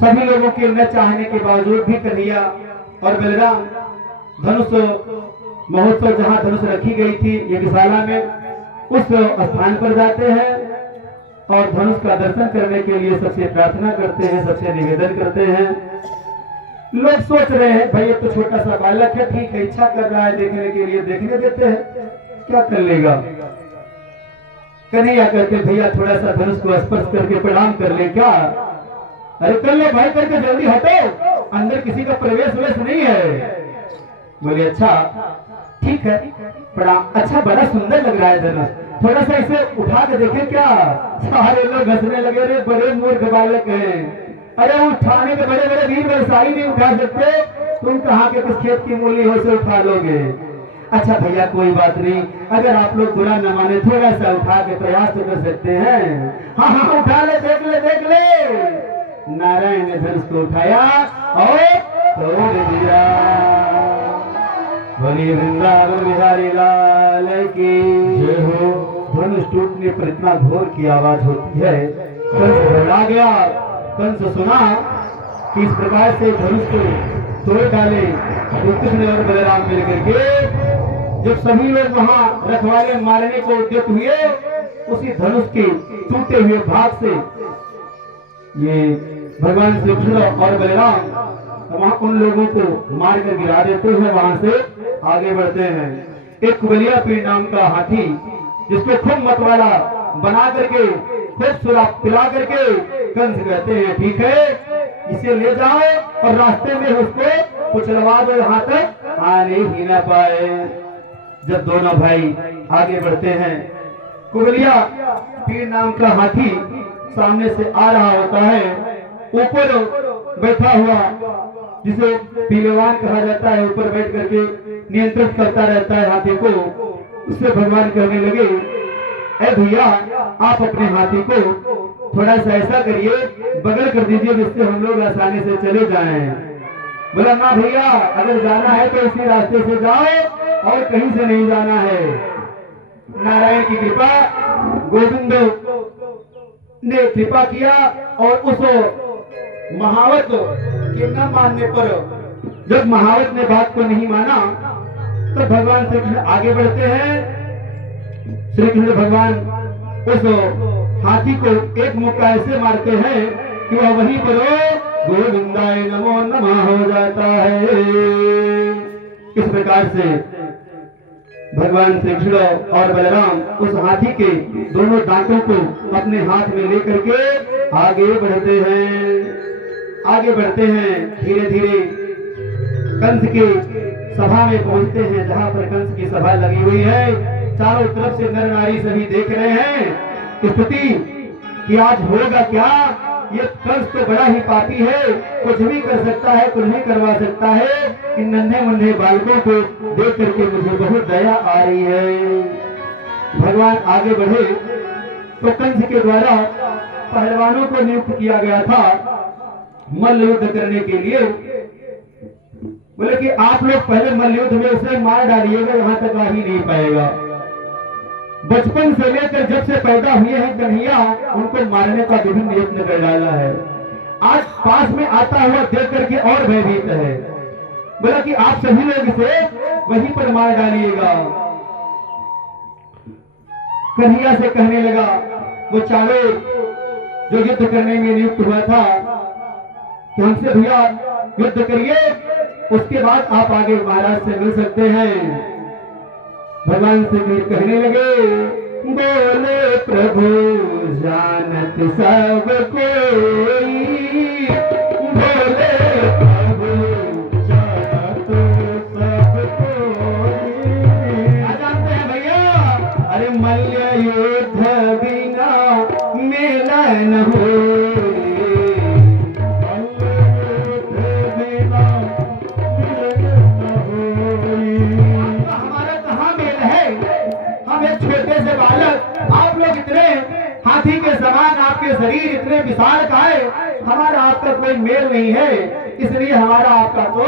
सभी लोगों के न चाहने के बावजूद भी कन्हैया और बलराम धनुष महोत्सव जहां धनुष रखी गई थी यज्ञशाला में उस स्थान पर जाते हैं और धनुष का दर्शन करने के लिए सबसे प्रार्थना करते हैं, सबसे निवेदन करते हैं। लोग सोच रहे हैं भाई ये तो छोटा सा बालक है, ठीक है इच्छा कर रहा है देखने के लिए, देखने देते हैं, क्या कर लेगा। कन्हैया कहते भैया थोड़ा सा धनुष को स्पर्श करके प्रणाम कर ले क्या? अरे कर लो भाई, करके जल्दी हटो, अंदर किसी का प्रवेश वेश नहीं है। बोले अच्छा ठीक है प्रणाम। अच्छा बड़ा सुंदर लग रहा है धनुष, थोड़ा सा इसे उठा के देखे क्या? सारे लोग हंसने लगे, रे बड़े मूर्ख बालक हैं, अरे उठाने के बड़े बड़े वीर व्यवसायी नहीं उठा सकते, तुम कहाँ के किस खेत की मूली हो से उठा लोगे। अच्छा भैया कोई बात नहीं, अगर आप लोग बुरा न माने थोड़ा सा उठा के प्रयास तो कर सकते हैं। हाँ हाँ उठा ले, देख ले देख ले। नारायण ने धनुष को उठाया और तोड़ दिया। बोलिए वृंदावन बिहारी लाल की जय हो। धनुष टूटने पर इतना घोर की आवाज होती है, कंस घबरा गया। कंस सुना कि इस प्रकार से धनुष को तोड़ डाले तो कृष्ण और बलराम मिलकर के जब सभी लोग वहां रखवाले मारने को उद्यत हुए, उसी धनुष के टूटे हुए भाग से ये भगवान श्री कृष्ण और बलराम वहां उन लोगों को मार कर गिरा देते हैं। वहां से आगे बढ़ते हैं। एक कुबलिया पीर नाम का हाथी जिसको खूब मतवाला बना करके खूब शराब पिला करके कंस कहते हैं ठीक है इसे ले जाओ और रास्ते में उसको कुचलवा दो, यहाँ तक आने ही न पाए। जब दोनों भाई आगे बढ़ते हैं, कुबलिया पीर नाम का हाथी सामने से आ रहा होता है, ऊपर बैठा हुआ जिसे पीलेवान कहा जाता है, ऊपर बैठ करके नियंत्रित करता रहता है हाथी को। उससे भगवान कहने लगे ए भैया आप अपने हाथी को थोड़ा सा ऐसा करिए, बगल कर दीजिए जिससे हम लोग आसानी से चले जाएं। बोला ना भैया, अगर जाना है तो इसी रास्ते से जाओ और कहीं से नहीं जाना है। नारायण की कृपा, गोविंद ने कृपा किया और उस महावत के न मानने पर, जब महावत ने बात को नहीं माना तो भगवान श्री कृष्ण आगे बढ़ते हैं। श्री कृष्ण भगवान उस हाथी को एक मुक्का ऐसे मारते हैं कि वह वहीं पर गोविंदाय नमो नमः हो जाता है। इस प्रकार से भगवान श्री कृष्ण और बलराम उस हाथी के दोनों दांतों को अपने हाथ में लेकर के आगे बढ़ते हैं, आगे बढ़ते हैं। धीरे धीरे कंस की सभा में पहुंचते हैं, जहां पर कंस की सभा लगी हुई है। चारों तरफ से नर नारी सभी देख रहे हैं स्थिति कि आज होगा क्या। ये कंस तो बड़ा ही पापी है, कुछ भी कर सकता है, कुछ भी करवा सकता है। इन नन्हे मुन्ने बालकों को देख करके मुझे बहुत दया आ रही है। भगवान आगे बढ़े तो कंस के द्वारा पहलवानों को नियुक्त किया गया था मल्ल युद्ध करने के लिए। बोले कि आप लोग पहले मल्ल युद्ध में उसे मार डालिएगा, यहां तक आ ही नहीं पाएगा। बचपन से लेकर जब से पैदा हुए हैं कन्हैया, उनको मारने का विभिन्न यत्न कर डाला है। आज पास में आता हुआ देख करके और भयभीत है। बोला कि आप सभी लोग इसे वहीं पर मार डालिएगा। कन्हैया से कहने लगा, वो चारों जो युद्ध करने में नियुक्त हुआ था कि हमसे भैया युद्ध करिए, उसके बाद आप आगे महाराज से मिल सकते हैं। भगवान से भी कहने लगे, बोले प्रभु जानत सब कोई, बोले प्रभु जानत सब कोई। जानते हैं भैया, अरे मल्ल युद्ध बिना मेला न हो, हाथी के समान आपके शरीर इतने विशाल का है, हमारा आपका कोई मेल नहीं है, इसलिए हमारा आपका तो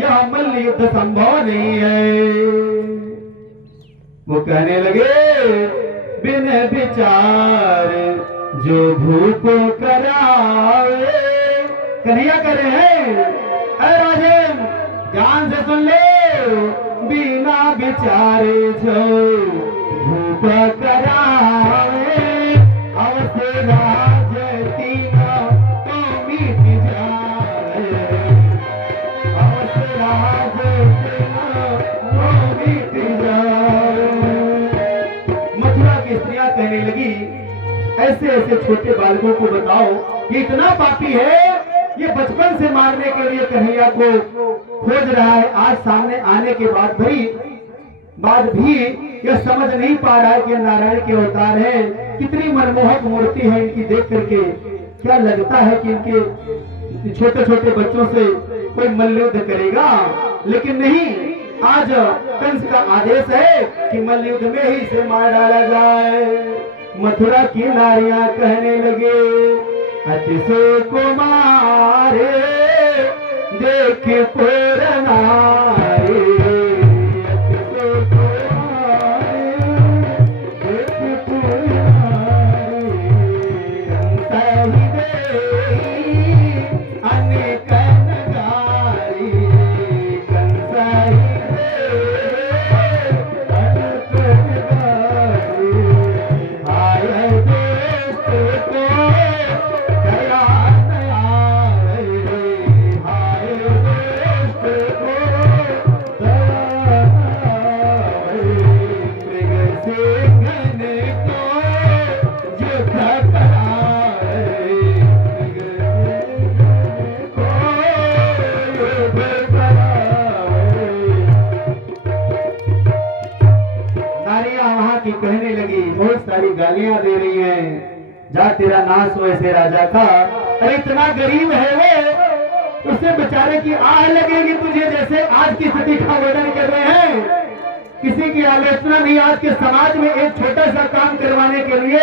यह मल्ल युद्ध संभव नहीं है। वो कहने लगे, बिन विचार जो भूख करावे। कन्हैया कह रहे हैं, अरे राजन ध्यान से सुन ले, बिना विचारे जो भूख करावे, राज तीनों तो मिट जाए, राज तीनों तो मिट जाए। मथुरा की स्त्रियां कहने लगी, ऐसे ऐसे छोटे बालकों को बताओ, ये इतना पापी है, ये बचपन से मारने के लिए कन्हैया को खोज रहा है। आज सामने आने के बाद भी यह समझ नहीं पा रहा है कि नारायण के अवतार है। कितनी मनमोहक मूर्ति है इनकी, देख करके क्या लगता है कि इनके छोटे छोटे बच्चों से कोई मल्ल युद्ध करेगा, लेकिन नहीं। आज कंस का आदेश है कि मल्ल युद्ध में ही इसे मार डाला जाए। मथुरा की नारियां कहने लगे, अतिशय को मारे देख पुरनारे, कहने लगी, बहुत सारी गालियां दे रही हैं, जा तेरा नाश हो ऐसे राजा का। अरे इतना गरीब है वो, उससे बेचारे की आह लगेगी तुझे, जैसे आज की स्थिति का वर्णन कर रहे हैं। किसी की आलोचना नहीं। आज के समाज में एक छोटा सा काम करवाने के लिए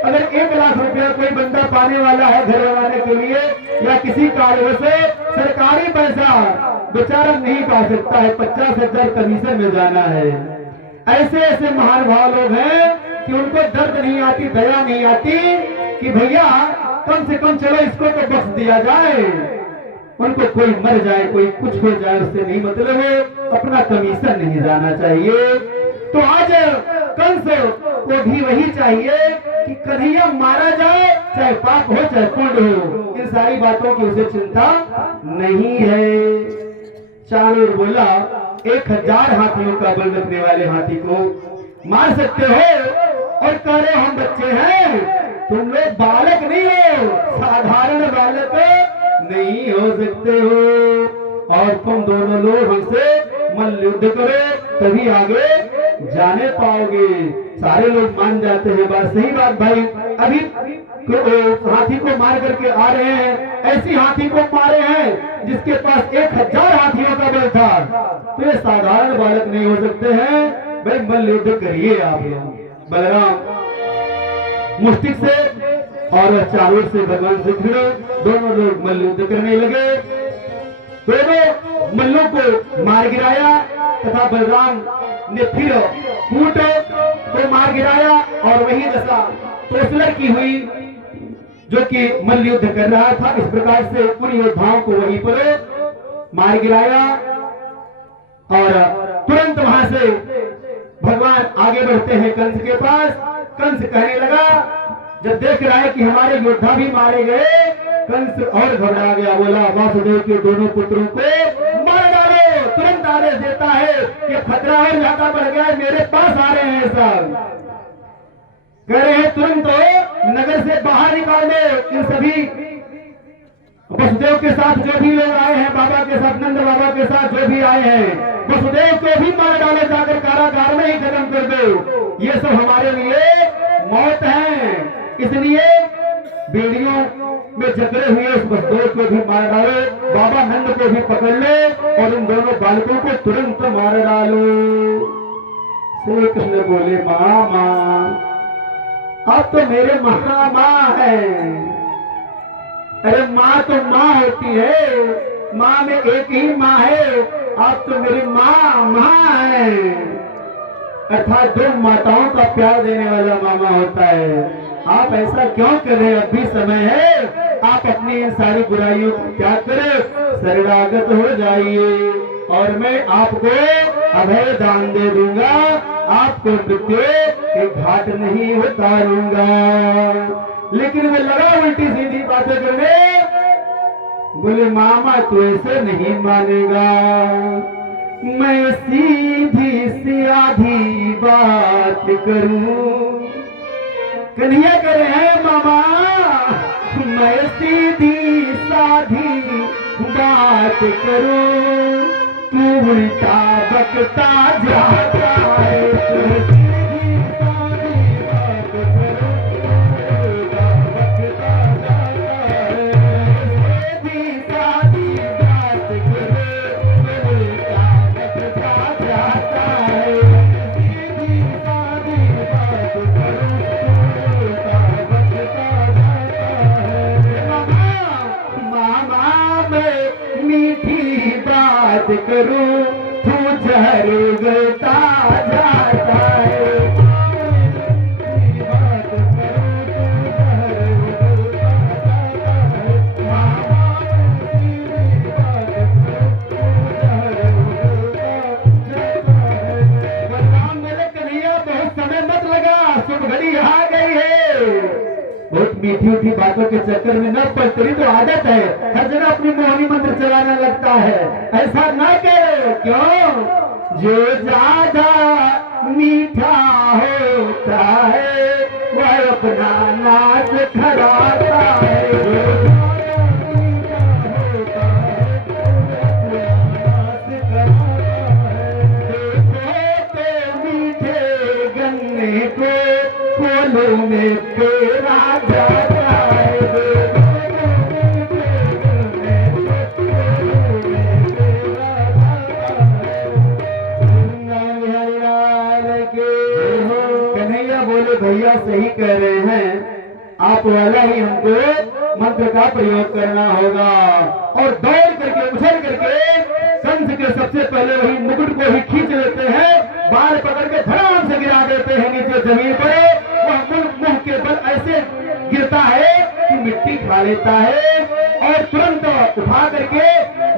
अगर 1 लाख रुपया कोई बंदा पाने वाला है घर बनाने के लिए या किसी कार्य से, सरकारी पैसा बेचारा नहीं पा सकता है, 50,000 कमीशन में जाना है। ऐसे ऐसे महानुभाव लोग हैं कि उनको दर्द नहीं आती, दया नहीं आती कि भैया कम से कम चलो इसको तो बख्श दिया जाए। उनको कोई मर जाए, कोई कुछ हो जाए, उससे नहीं मतलब है, अपना कमीशन नहीं जाना चाहिए। तो आज कंस को भी वही चाहिए कि कन्हैया मारा जाए, चाहे पाप हो चाहे पुण्य हो, इन सारी बातों की उसे चिंता नहीं है। चारों ओर बोला 1000 हाथियों का बल रखने वाले हाथी को मार सकते हो और कह रहे हम बच्चे हैं, तुम लोग बालक नहीं हो, साधारण बालक नहीं हो सकते हो और तुम दोनों लोग हमसे मल्ल युद्ध करो तभी आगे जाने पाओगे। सारे लोग मान जाते हैं, बात सही बात भाई। अभी हाथी को मार करके आ रहे हैं, ऐसी हाथी को मारे हैं जिसके पास 1000 हाथियों का बल था, तो ये साधारण बालक नहीं हो सकते हैं भाई, मल्ल युद्ध करिए आप। बलराम मुष्टिक से और चारों से भगवान श्री कृष्ण दोनों लोग मल्ल युद्ध करने लगे। दोनों मल्लों को मार गिराया तथा बलराम ने फिर ऊंट को मार गिराया और वही दशा तोसलर की हुई जो कि मल्ल युद्ध कर रहा था। इस प्रकार से उन योद्धाओं को वहीं पर मार गिराया और तुरंत वहां से भगवान आगे बढ़ते हैं कंस के पास। कंस कहने लगा, जब देख रहा है कि हमारे योद्धा भी मारे गए, कंस और घबरा गया, बोला वासुदेव के दोनों पुत्रों को मार डालो। तुरंत आदेश देता है कि खतरा और ज्यादा बढ़ गया है, मेरे पास आ रहे हैं सब, कह रहे हैं तुरंत नगर से बाहर निकाल दो इन सभी वसुदेव के साथ जो भी लोग आए हैं, बाबा के साथ, नंद बाबा के साथ जो भी आए हैं, वसुदेव को भी मार डालो, जाकर कारागार में ही खत्म कर दो। ये सब हमारे लिए मौत है, इसलिए बेड़ियों में जकड़े हुए उस वसुदेव को भी मार डालो, बाबा नंद को भी पकड़ ले और इन दोनों बालकों को तुरंत मार डालो। श्री कृष्ण बोले, मामा आप तो मेरे महामाँ हैं। अरे माँ तो माँ होती है, माँ में एक ही माँ है, आप तो मेरी माँ है। अर्थात 2 माताओं का प्यार देने वाला मामा होता है। आप ऐसा क्यों कर रहे हैं, अब भी समय है, आप अपनी इन सारी बुराइयों को त्याग करें, शरणागत हो जाइए और मैं आपको अभय दान दे दूंगा, आपको मृत्यु के घाट नहीं उतारूंगा। लेकिन वो लगा उल्टी सीधी बातें करने, बोले मामा तू ऐसे नहीं मानेगा, मैं सीधी सी आधी बात करूं। कन्हैया कह रहे हैं मामा मैं सीधी साधी बात करूं, तू उल्टा बकता जाता है। करूं तू जहर गता जाता है। कन्हैया बहुत समय मत लगा, शुभ घड़ी आ गई है। बहुत मीठी मीठी बातों के चक्कर में न पड़, तेरी तो आदत है हर जगह अपनी मोहनी मंत्र चलाना लगता है, ऐसा ना करो। क्यों? जो ज्यादा मीठा होता है वह अपना नाच खराता है। कोलों में पेरा जाता है, सही कह रहे हैं, आप वाला ही हमको मंत्र का प्रयोग करना होगा। और दौड़ करके उछल करके कंस के सबसे पहले वही मुकुट को ही खींच लेते हैं, बाल पकड़ के धड़ाम से गिरा देते हैं नीचे जमीन पर। वह मुंह के बल ऐसे गिरता है कि मिट्टी खा लेता है और तुरंत उठा करके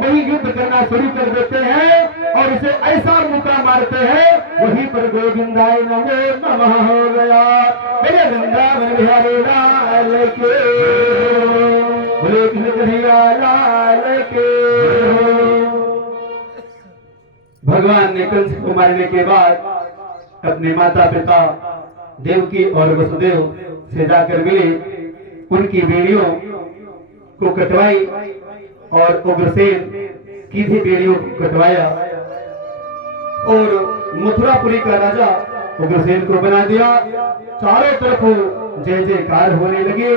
वही युद्ध करना शुरू कर देते हैं और उसे ऐसा मुक्का मारते हैं, वहीं पर गोविंदाय नमो नमः हो गया। मेरे वृंदावन बिहारी लाल के, बोले कृष्ण कन्हैया लाल के। भगवान ने कंस को मारने के बाद अपने माता पिता देवकी और वसुदेव से जाकर मिले, उनकी बेड़ियों को कटवाई और उग्रसेन की भी बेड़ियों को कटवाया और मथुरापुरी का राजा उग्रसेन को बना दिया। चारों तरफ जय जयकार होने लगे।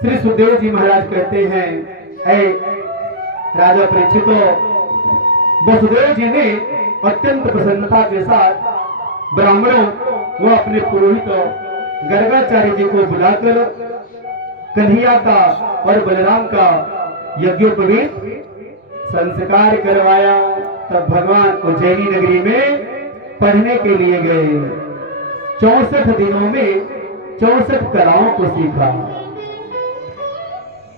श्री सुखदेव जी महाराज कहते हैं, ऐ राजा परीक्षित, वसुदेव जी ने अत्यंत प्रसन्नता के साथ ब्राह्मणों व अपने पुरोहित गर्गाचार्य जी को बुलाकर कन्हैया का और बलराम का यज्ञोपवीत संस्कार करवाया। तब भगवान उज्जैनी नगरी में पढ़ने के लिए गए। 64 दिनों में 64 कलाओं को सीखा।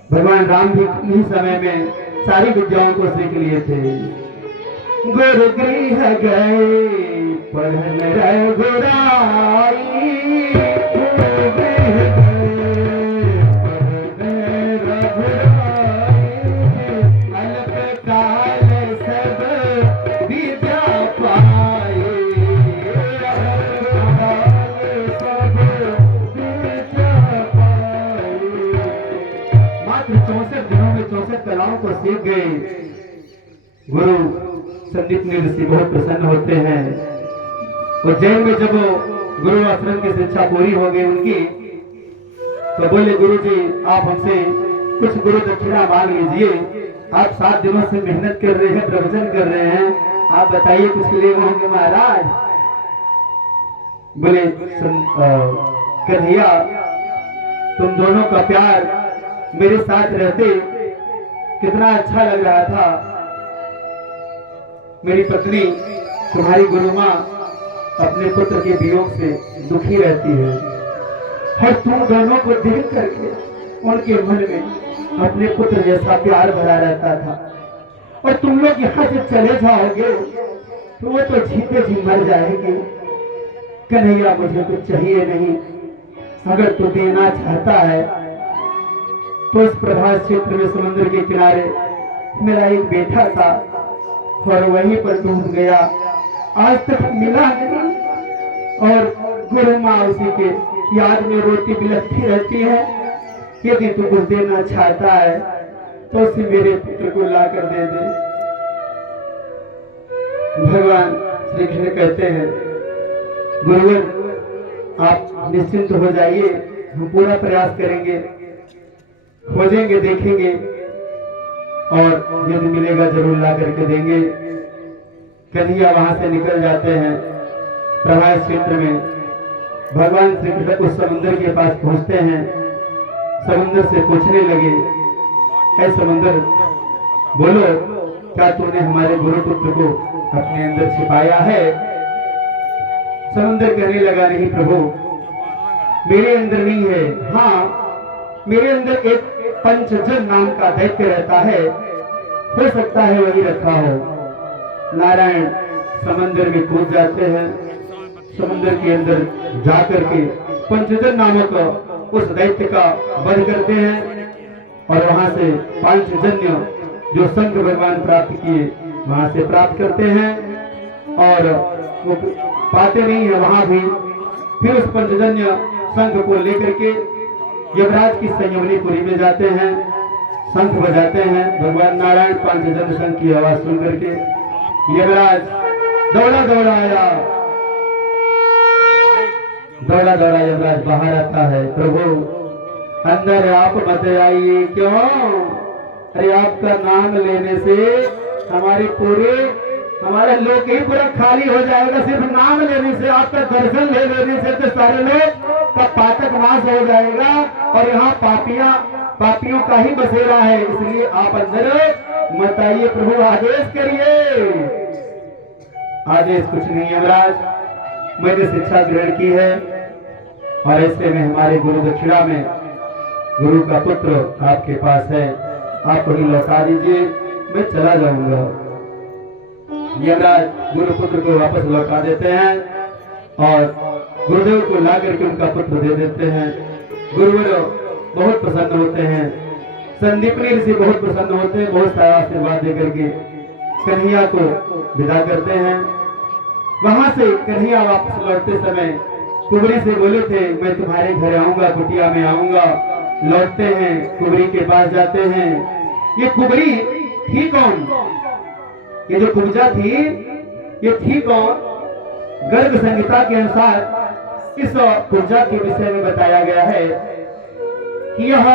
भगवान राम भी इन्हीं समय में सारी विद्याओं को सीख लिए थे। गुरु गृह गए पढ़न रघुराई, कलाओं को सीख गए। गुरु संदीप ऋषि बहुत प्रसन्न होते हैं। उज्जैन में जब गुरु आश्रम की शिक्षा पूरी हो गई उनकी, तो बोले गुरु जी आप हमसे कुछ गुरु दक्षिणा मांग लीजिए। आप 7 दिनों से मेहनत कर रहे हैं, प्रवचन कर रहे हैं, आप बताइए कुछ ले होंगे महाराज। बोले कन्हैया तुम दोनों का प्यार मेरे साथ रहते कितना अच्छा लग रहा था। मेरी पत्नी तुम्हारी गुरु माँ अपने पुत्र के वियोग से दुखी रहती है और तुम दोनों को देख करके उनके मन में अपने पुत्र जैसा प्यार भरा रहता था। और तुम लोग यहाँ से चले जाओगे तो वो तो जीते जी मर जाएगी। कन्हैया मुझे कुछ चाहिए नहीं, अगर तू देना चाहता है तो इस प्रभास क्षेत्र में समुद्र के किनारे मेरा एक बेटा था और वहीं पर डूब गया, आज तक मिला नहीं और गुरु माँ उसी के याद में रोती बिलखती रहती है। यदि तू कुछ देना चाहता है तो उसे मेरे पुत्र को ला कर दे दे। भगवान श्री कृष्ण कहते हैं, गुरुवर आप निश्चिंत हो जाइए, हम पूरा प्रयास करेंगे, खोजेंगे, देखेंगे और यदि मिलेगा जरूर ला करके देंगे। कन्हैया वहां से निकल जाते हैं। प्रभास क्षेत्र में भगवान श्री कृष्ण उस समुद्र के पास पहुंचते हैं। समुद्र से पूछने लगे, ऐ समुद्र बोलो क्या तूने हमारे गुरु पुत्र को अपने अंदर छिपाया है? समुद्र कहने लगा, नहीं प्रभु मेरे अंदर नहीं है, हाँ मेरे अंदर एक पंचजन नाम का दैत्य रहता है, हो सकता है वही रखा हो। नारायण समंदर में कूद जाते हैं। समुद्र के अंदर जाकर के पंचजन नामक उस दैत्य का वध करते हैं और वहां से पांचजन्य जो शंख भगवान प्राप्त किए वहां से प्राप्त करते हैं और वो पाते नहीं है वहां भी। फिर उस पंचजन्य शंख को लेकर के यमराज की संयमनीपुरी में जाते हैं, शंख बजाते हैं। भगवान नारायण पांचजन्य शंख की आवाज सुन करके यमराज दौड़ा दौड़ा आया, दौड़ा दौड़ा यमराज बाहर आता है। प्रभु अंदर आप मत आइए, क्यों? अरे आपका नाम लेने से हमारे पूरे हमारे लोग ही पूरा खाली हो जाएगा। सिर्फ नाम लेने से, आपका दर्शन ले लेने से तो सारे लोग का पातक नाश हो जाएगा। और यहाँ पापियों का ही बसेरा है, इसलिए आप अंदर मत आइए। प्रभु आदेश करिए। आदेश कुछ नहीं है महाराज, मैंने शिक्षा ग्रहण की है और ऐसे में हमारे गुरु दक्षिणा में गुरु का पुत्र आपके पास है, आप वही लौटा दीजिए, मैं चला जाऊंगा। यमराज गुरु पुत्र को वापस लौटा देते हैं और गुरुदेव को ला करके उनका पुत्र दे देते हैं। गुरुवर बहुत प्रसन्न होते हैं, संदीपनी ऋषि बहुत प्रसन्न होते हैं, बहुत सारा आशीर्वाद देकर के कन्हैया को विदा करते हैं। वहां से कन्हैया वापस लौटते समय कुबरी से बोले थे मैं तुम्हारे घर आऊंगा, कुटिया में आऊंगा। लौटते हैं, कुबरी के पास जाते हैं। ये कुबरी थी कौन? ये जो कुब्जा थी ये थी कौन? गर्ग संहिता के अनुसार इस कुब्जा के विषय में बताया गया है कि यह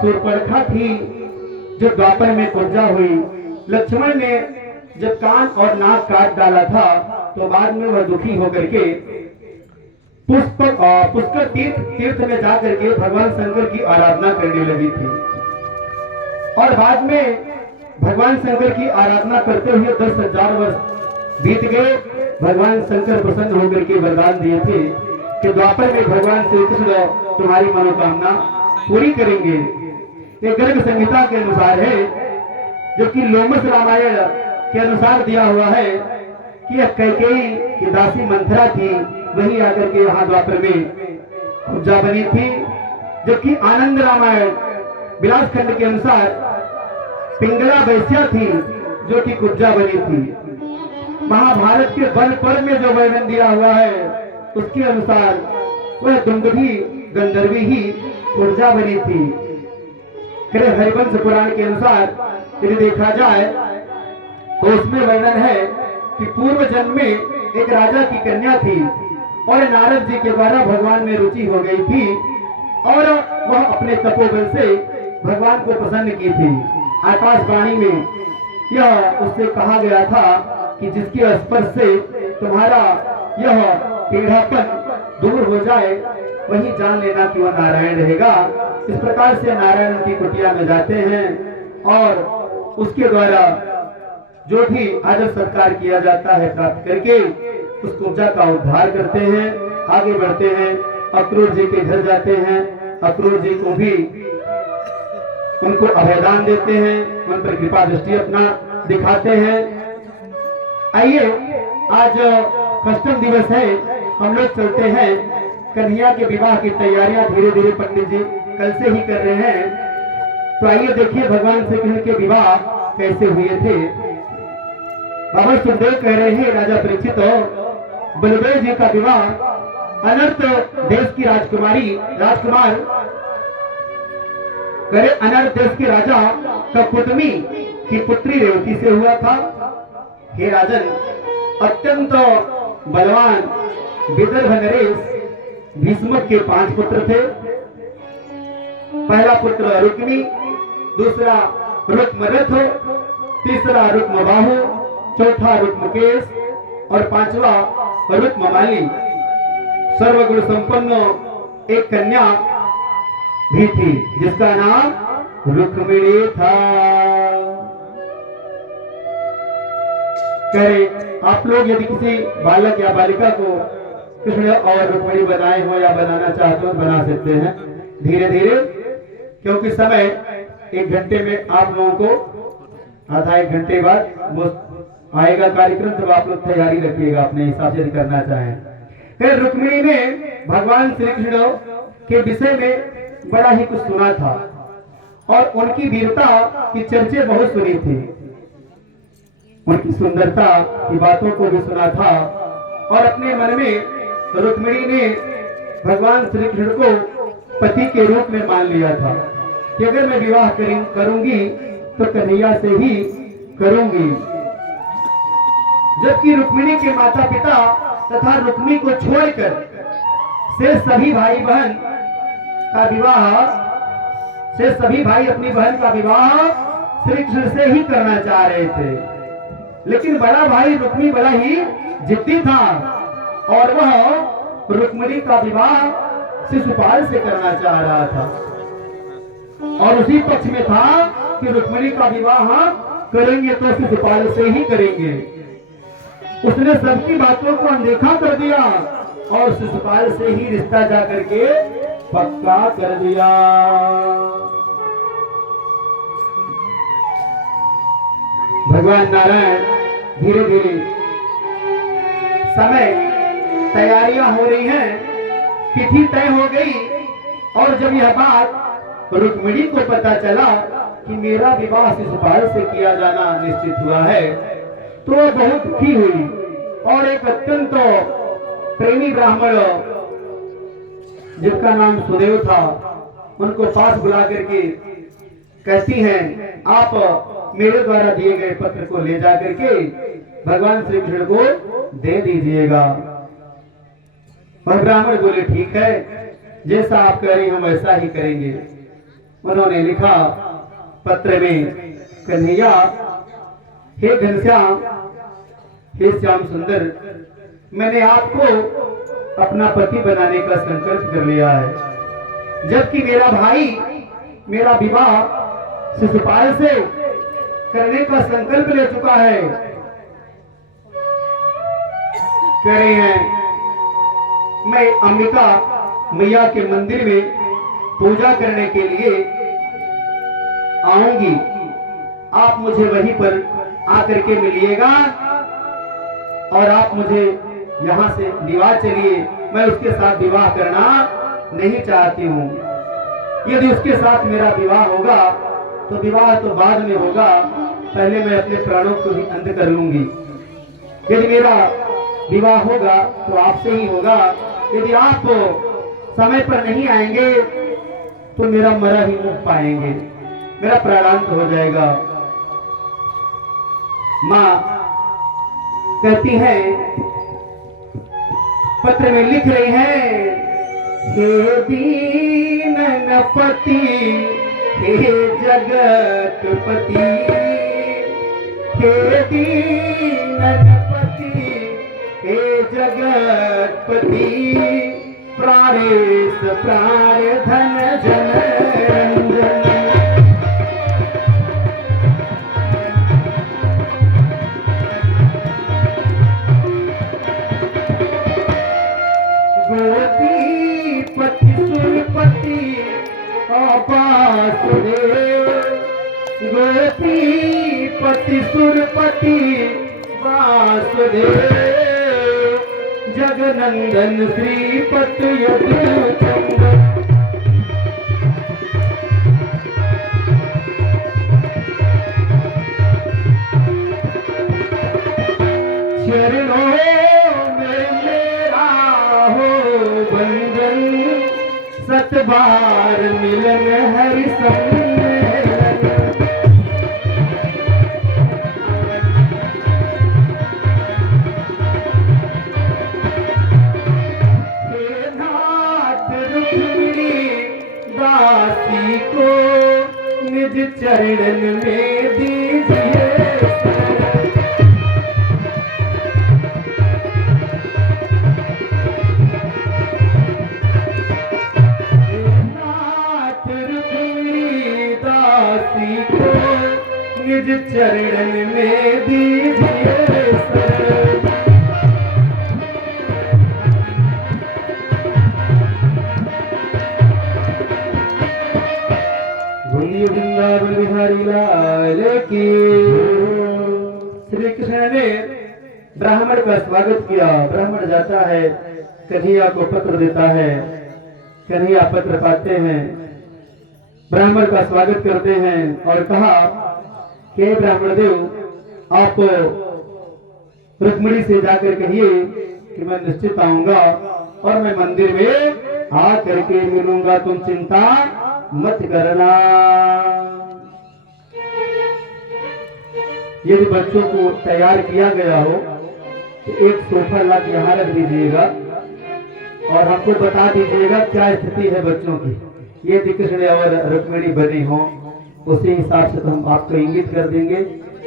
शूर्पणखा थी जो द्वापर में कुब्जा हुई। लक्ष्मण ने जब कान और नाक काट डाला था तो बाद में वह दुखी होकर के पुष्कर तीर्थ में जाकर के भगवान शंकर की आराधना करने लगी थी। और बाद में भगवान शंकर की आराधना करते हुए 10,000 वर्ष बीत गए। भगवान शंकर प्रसन्न होकर के वरदान दिए थे कि द्वापर में भगवान श्री कृष्ण तुम्हारी मनोकामना पूरी करेंगे। ये गर्ग संहिता के अनुसार है, जो कि लोमस रामायण के अनुसार दिया हुआ है कि यह कैकेयी की दासी मंथरा थी, वही आकर के यहाँ द्वापर में कुब्जा बनी थी। जबकि आनंद रामायण विलास खंड के अनुसार पिंगला वैश्या थी जो कि कुब्जा बनी थी। महाभारत के वन पर्व में जो वर्णन दिया हुआ है उसके अनुसार वह दुंदुभी गंधर्वी ही कुब्जा बनी थी। हरिवंश पुराण के अनुसार यदि देखा जाए तो उसमें वर्णन है कि पूर्व जन्म में एक राजा की कन्या थी और नारद जी के द्वारा भगवान में रुचि हो गई थी और वह अपने तपोबल से भगवान को प्रसन्न की थी। आकाशवाणी में यह उससे कहा गया था कि जिसके स्पर्श से तुम्हारा यह पीढ़ापन दूर हो जाए वही जान लेना कि वह नारायण रहेगा। इस प्रकार से नारायण की कुटिया में जाते हैं और उसके द्वारा जो भी आदर सत्कार किया जाता है प्राप्त करके उस कुब्जा का उद्धार करते हैं, आगे बढ़ते हैं, अक्रूर जी के घर जाते हैं, अक्रूर जी को भी उनको अभयदान देते हैं, उन पर कृपा दृष्टि अपना दिखाते हैं। आइए आज कस्टम दिवस है, हम लोग चलते हैं कन्हैया के विवाह की तैयारियां धीरे धीरे पंडित जी कल से ही कर रहे हैं। तो आइए देखिए भगवान श्री कृष्ण के विवाह कैसे हुए थे। बाबा सुखदेव कह रहे हैं राजा परीक्षित बलदेव जी का विवाह अनर्थ देश की राजकुमार करे अनर्थ देश के राजा कपुतमी की पुत्री रेवती से हुआ था। हे राजन, अत्यंत बलवान विदर्भ नरेश भीष्मक के 5 पुत्र थे। पहला पुत्र रुक्मी, दूसरा रुक्मरथ, तीसरा रुक्मबाहु, चौथा रुक्मकेश और 5वां रुक्ममाली। सर्वगुण संपन्न एक कन्या भी थी जिसका नाम रुक्मिणी था। कहे आप लोग यदि किसी बालक या बालिका को कृष्ण और रुक्मिणी बनाए हो या बनाना चाहते हो बना सकते हैं धीरे धीरे, क्योंकि समय 1 घंटे में आप लोगों को आधा 1 घंटे बाद आएगा कार्यक्रम, तब आप लोग तैयारी रखिएगा अपने हिसाब से करना चाहें। रुक्मिणी ने भगवान श्री कृष्ण के विषय में बड़ा ही कुछ सुना था और उनकी वीरता की चर्चे बहुत सुनी थी, उनकी सुंदरता की बातों को भी सुना था और अपने मन में रुक्मिणी ने भगवान श्री कृष्ण को पति के रूप में मान लिया था कि अगर मैं विवाह करूंगी तो कन्हैया से ही करूंगी। जबकि रुक्मिणी के माता पिता तथा रुक्मिणी को छोड़कर से सभी भाई अपनी बहन का विवाह श्री कृष्ण से ही करना चाह रहे थे। लेकिन बड़ा भाई रुक्मी बड़ा ही जिद्दी था और वह रुक्मिणी का विवाह शिशुपाल से करना चाह रहा था और उसी पक्ष में था कि रुक्मिणी का विवाह करेंगे तो शिशुपाल से ही करेंगे। उसने सबकी बातों को अनदेखा कर दिया और शिशुपाल से ही रिश्ता जा करके पक्का कर दिया। भगवान नारायण धीरे धीरे समय तैयारियां हो रही हैं, तिथि तय हो गई और जब यह बात रुक्मिणी को पता चला कि मेरा विवाह शिशुपाल से किया जाना निश्चित हुआ है तो वह बहुत दुखी हुई और एक अत्यंत प्रेमी ब्राह्मण जिनका नाम सुदेव था उनको पास बुला करके कहती हैं आप मेरे द्वारा दिए गए पत्र को ले जा करके भगवान श्री कृष्ण को दे दीजिएगा। और ब्राह्मण बोले ठीक है, जैसा आप कह रही हम वैसा ही करेंगे। उन्होंने लिखा पत्र में, कन्हैया, हे घनश्याम, हे श्याम सुंदर, मैंने आपको अपना पति बनाने का संकल्प कर लिया है, जबकि मेरा भाई मेरा विवाह शिशुपाल से करने का संकल्प ले चुका है। कह रहे हैं मैं अंबिका मैया के मंदिर में पूजा करने के लिए आऊंगी, आप मुझे वहीं पर आकर के मिलिएगा और आप मुझे यहाँ से विवाह चलिए। मैं उसके साथ विवाह करना नहीं चाहती हूँ। यदि उसके साथ मेरा विवाह होगा तो विवाह तो बाद में होगा, पहले मैं अपने प्राणों को ही अंत कर लूंगी। यदि मेरा विवाह होगा तो आपसे ही होगा, यदि आप समय पर नहीं आएंगे तो मेरा मरा ही मुख पाएंगे, मेरा प्राणांत हो जाएगा। माँ कहती है, पत्र में लिख रही है, हे दीनपति हे जगतपति, हे दीनपति हे जगतपति, प्राणेश प्राण धन जन रंजन। गोपीपति सुरपति वासुदेव, गोपीपति सुरपति वासुदेव, जगनंदन श्रीपति यदुचंदन। चरणों में मेरा हो बंधन, सतबार मिलन हरि सम्मेलन। हे नाथ रुक्मिणी दासी को निज चरणन में दीजिए निज चरणन में दीजिए शरण। बोलिए वृंदावन बिहारी लाल की। श्री कृष्ण ने ब्राह्मण का स्वागत किया। ब्राह्मण जाता है, कन्हैया को पत्र देता है। कन्हैया पत्र पाते हैं, ब्राह्मण का स्वागत करते हैं और कहा कि ब्राह्मण देव, आप रुक्मिणी से जाकर कहिए कि मैं निश्चित आऊंगा और मैं मंदिर में आ करके मिलूंगा, तुम चिंता मत करना। यदि बच्चों को तैयार किया गया हो तो एक सोफा ला के यहाँ रख दीजिएगा और हमको बता दीजिएगा क्या स्थिति है बच्चों की। ये कृष्ण और रुक्मिणी बनी हो, उसी हिसाब से तो हम आपको इंगित कर देंगे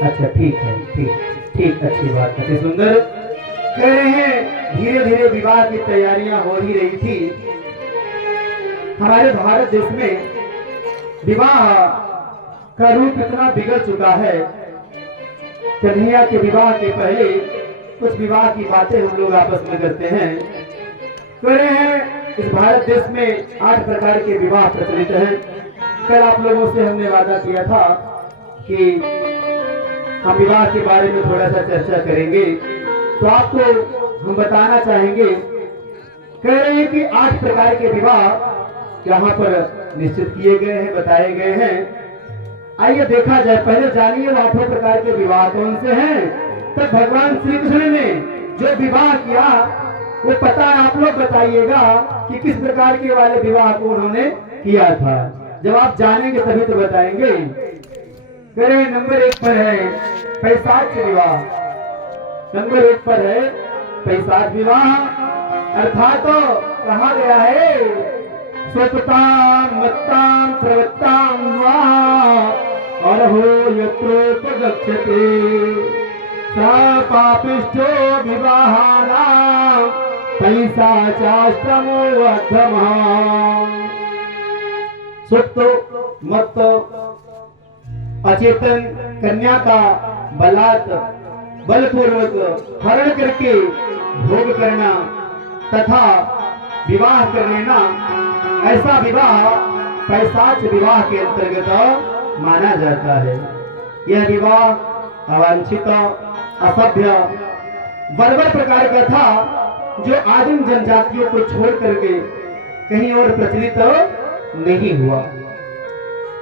अच्छा ठीक है, ठीक ठीक, अच्छी बात, अति सुंदर। कह रहे हैं धीरे धीरे विवाह की तैयारियां हो ही रही थी। हमारे भारत देश में विवाह का रूप इतना बिगड़ चुका है। कन्हैया के विवाह के पहले कुछ विवाह की बातें हम लोग आपस में करते हैं। कह रहे हैं इस भारत देश में 8 प्रकार के विवाह प्रचलित हैं। कल आप लोगों से हमने वादा किया था कि हम विवाह के बारे में थोड़ा सा चर्चा करेंगे, तो आपको हम बताना चाहेंगे। कह रहे हैं कि 8 प्रकार के विवाह यहाँ पर निश्चित किए गए हैं, बताए गए हैं। आइए देखा जाए, पहले जानिए 8 प्रकार के विवाह कौन से हैं। तब भगवान श्री कृष्ण ने जो विवाह किया वो पता है, आप लोग बताइएगा कि किस प्रकार के वाले विवाह को उन्होंने किया था। जब आप जानेंगे तभी तो बताएंगे। कह रहे नंबर 1 पर है पैशाच विवाह। नंबर 1 पर है पैशाच विवाह, अर्थात तो कहा गया है स्वताम मत्ताम प्रवत्ताम वा और हो यत्रोपगच्छते स पापिष्ठो विवाहानां पैशाचाष्टमो अधमः। सुप्त मत्त अचेतन कन्या का बलात् बलपूर्वक हरण करके भोग करना तथा विवाह कर लेना, ऐसा विवाह पैशाच विवाह के अंतर्गत माना जाता है। यह विवाह अवांछित, असभ्य, बर्बर प्रकार का था, जो आदिम जनजातियों को छोड़ करके कहीं और प्रचलित नहीं हुआ।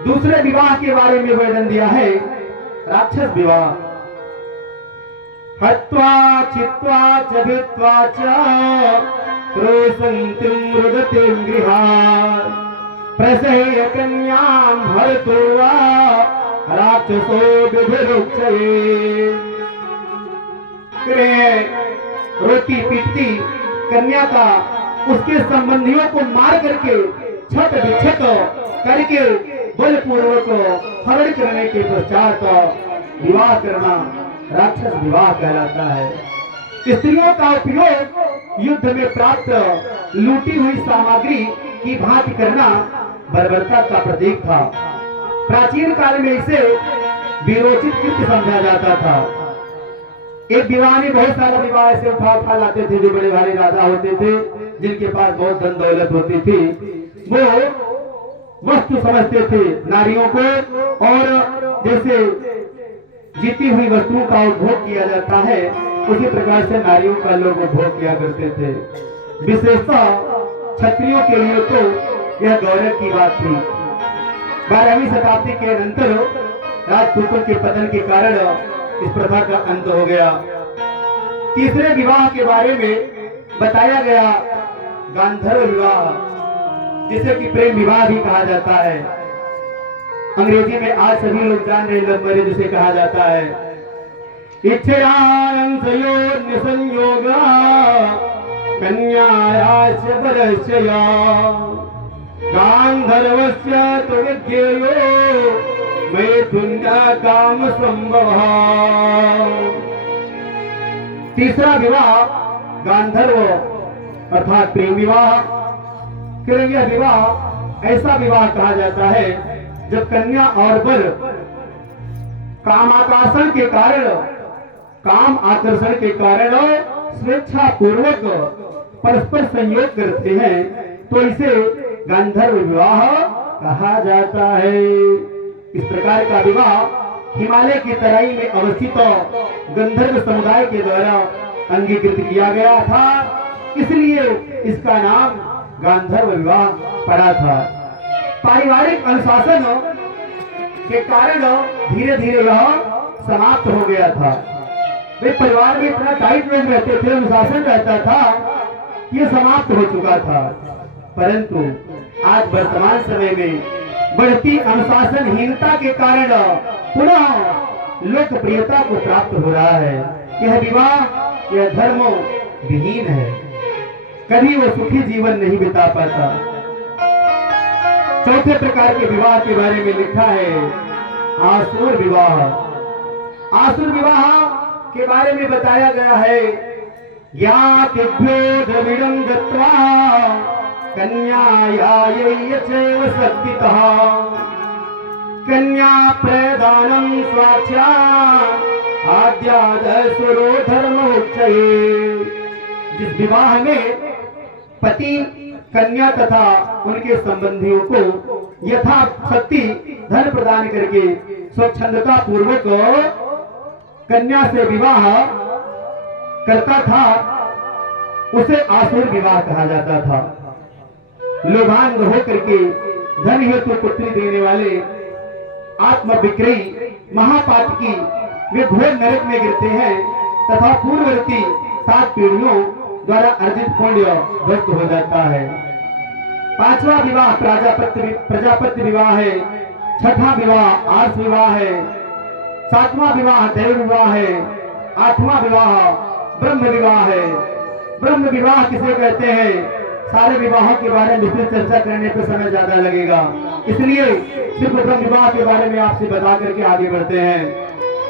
दूसरे विवाह के बारे में वर्णन दिया है राक्षस विवाह। हत्वा चित्वा च भित्वा च क्रोशन्तिं रुदतिं गृहात् प्रसह्य कन्यां हरतो वा राक्षसो विधिरुच्यते। रोटी पीटती कन्या का उसके संबंधियों को मार करके छत विच्छत करके बलपूर्वक हरण करने के पश्चात विवाह करना राक्षस विवाह कहलाता है। स्त्रियों का उपयोग युद्ध में प्राप्त लूटी हुई सामग्री की भांति करना बर्बरता का प्रतीक था। प्राचीन काल में इसे विरोचित कृत्य समझा जाता था। एक विवाह में बहुत सारा विवाह ऐसे उठा लाते थे, जो बड़े भारी राजा होते थे, जिनके पास बहुत धन दौलत होती थी, वो वस्तु समझते थे नारियों को, और जैसे जीती हुई वस्तुओं का उपभोग किया जाता है उसी प्रकार से नारियों का लोग उपभोग किया करते थे। विशेषतः क्षत्रियों के लिए तो यह गौरव की बात थी। 12वीं शताब्दी के अनंतर राजपूतों के पतन के कारण इस प्रथा का अंत हो गया। तीसरे विवाह के बारे में बताया गया गांधर्व विवाह, जिसे कि प्रेम विवाह भी कहा जाता है। अंग्रेजी में आज सभी लोग जान रहे लव मैरिज जिसे कहा जाता है। इच्छयानंसयोर्न संयोगा कन्यायास्य वरस्यया गांधर्वस्य तु विज्ञेयो मैथुन्य काम संभवः। तीसरा विवाह गांधर्व अर्थात प्रेम विवाह। यह विवाह ऐसा विवाह कहा जाता है जब कन्या और वर काम आकर्षण के कारण स्वेच्छा पूर्वक परस्पर संयोग करते हैं, तो इसे गांधर्व विवाह कहा जाता है। इस प्रकार का विवाह हिमालय की तराई में अवस्थित गंधर्व समुदाय के द्वारा अंगीकृत किया गया था, इसलिए इसका नाम गांधर्व विवाह पड़ा था। पारिवारिक अनुशासन के कारण धीरे धीरे यह समाप्त हो गया था। वे परिवार में इतना टाइट लोग रहते थे, अनुशासन रहता था, ये समाप्त हो चुका था। परंतु आज वर्तमान समय में बढ़ती अनुशासनहीनता के कारण पुनः लोकप्रियता को प्राप्त हो रहा है। यह विवाह, यह धर्म विहीन है, कभी वो सुखी जीवन नहीं बिता पाता। चौथे प्रकार के विवाह के बारे में लिखा है आसुर विवाह। आसुर विवाह के बारे में बताया गया है। ज्ञातिभ्यो द्रविडं दत्त्वा कन्यायायै चैव शक्तितः कन्या प्रदानं स्वाच्या आद्यादसुरो धर्मोच्चये। जिस विवाह में पति कन्या तथा उनके संबंधियों को यथाशक्ति धन प्रदान करके स्वच्छंदता पूर्वक कन्या से विवाह करता था, उसे आसुर विवाह कहा जाता था। लोभांग होकर के धन हेतु पुत्री देने वाले आत्म विक्रयी महापाप की वे घोर नरक में गिरते हैं तथा पूर्ववर्ती 7 पीढ़ियों द्वारा अर्जित पुण्य ध्वस्त हो जाता है। 5वां विवाह प्रजापत्य विवाह है। 6वां विवाह आर्ष विवाह है। 7वां विवाह दैव विवाह है। 8वां विवाह ब्रह्म विवाह है। ब्रह्म विवाह किसे कहते हैं? सारे विवाहों के बारे में विस्तृत चर्चा करने पर समय ज्यादा लगेगा, इसलिए सिर्फ ब्रह्म विवाह के बारे में आपसे बता करके आगे बढ़ते हैं।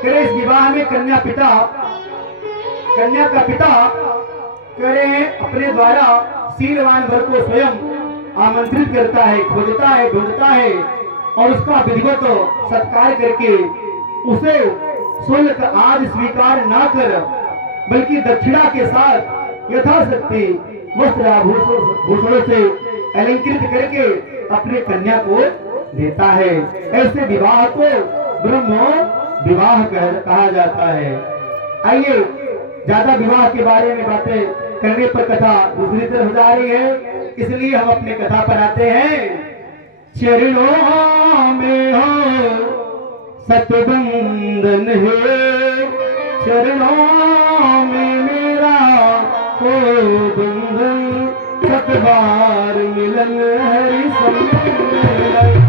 करे इस विवाह में कन्या का पिता करे अपने द्वारा शीलवान वर को स्वयं आमंत्रित करता है, खोजता है, ढूंढता है और उसका विधिवत सत्कार करके उसे शुल्क आदि स्वीकार ना कर बल्कि दक्षिणा के साथ यथाशक्ति वस्त्र आभूषणों से अलंकृत करके अपने कन्या को देता है। ऐसे विवाह को ब्रह्म विवाह कहा जाता है। आइए, ज्यादा विवाह के बारे में बातें करने पर कथा दूसरी तरफ जा रही है, इसलिए हम अपने कथा पर आते हैं। चरणों में हो सतबंधन है, चरणों में मेरा को बंधन, सतबार मिलन हरि सम्मेलन।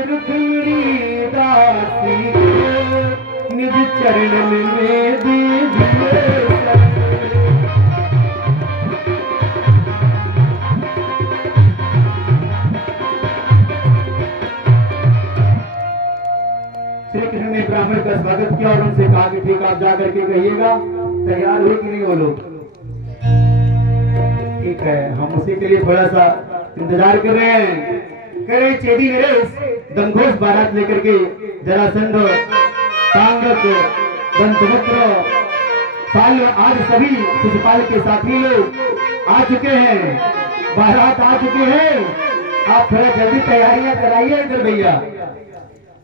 रुक्मिणी दासी निज चरण में दीजिए। श्री कृष्ण ने ब्राह्मण का स्वागत किया और उनसे कहा कि ठीक, आप जाकर के कहिएगा तैयार हुए कि नहीं वो लोग। ठीक है, हम उसी के लिए थोड़ा सा इंतजार कर रहे हैं। करे चेदी नरेश दंघोष बारात लेकर के जरासंध, सांगक, दंतवक्र, साल आज सभी शिशुपाल के साथी लोग आ चुके हैं, बारात आ चुके हैं। आप थोड़ा जल्दी तैयारियां कराइए इधर भैया।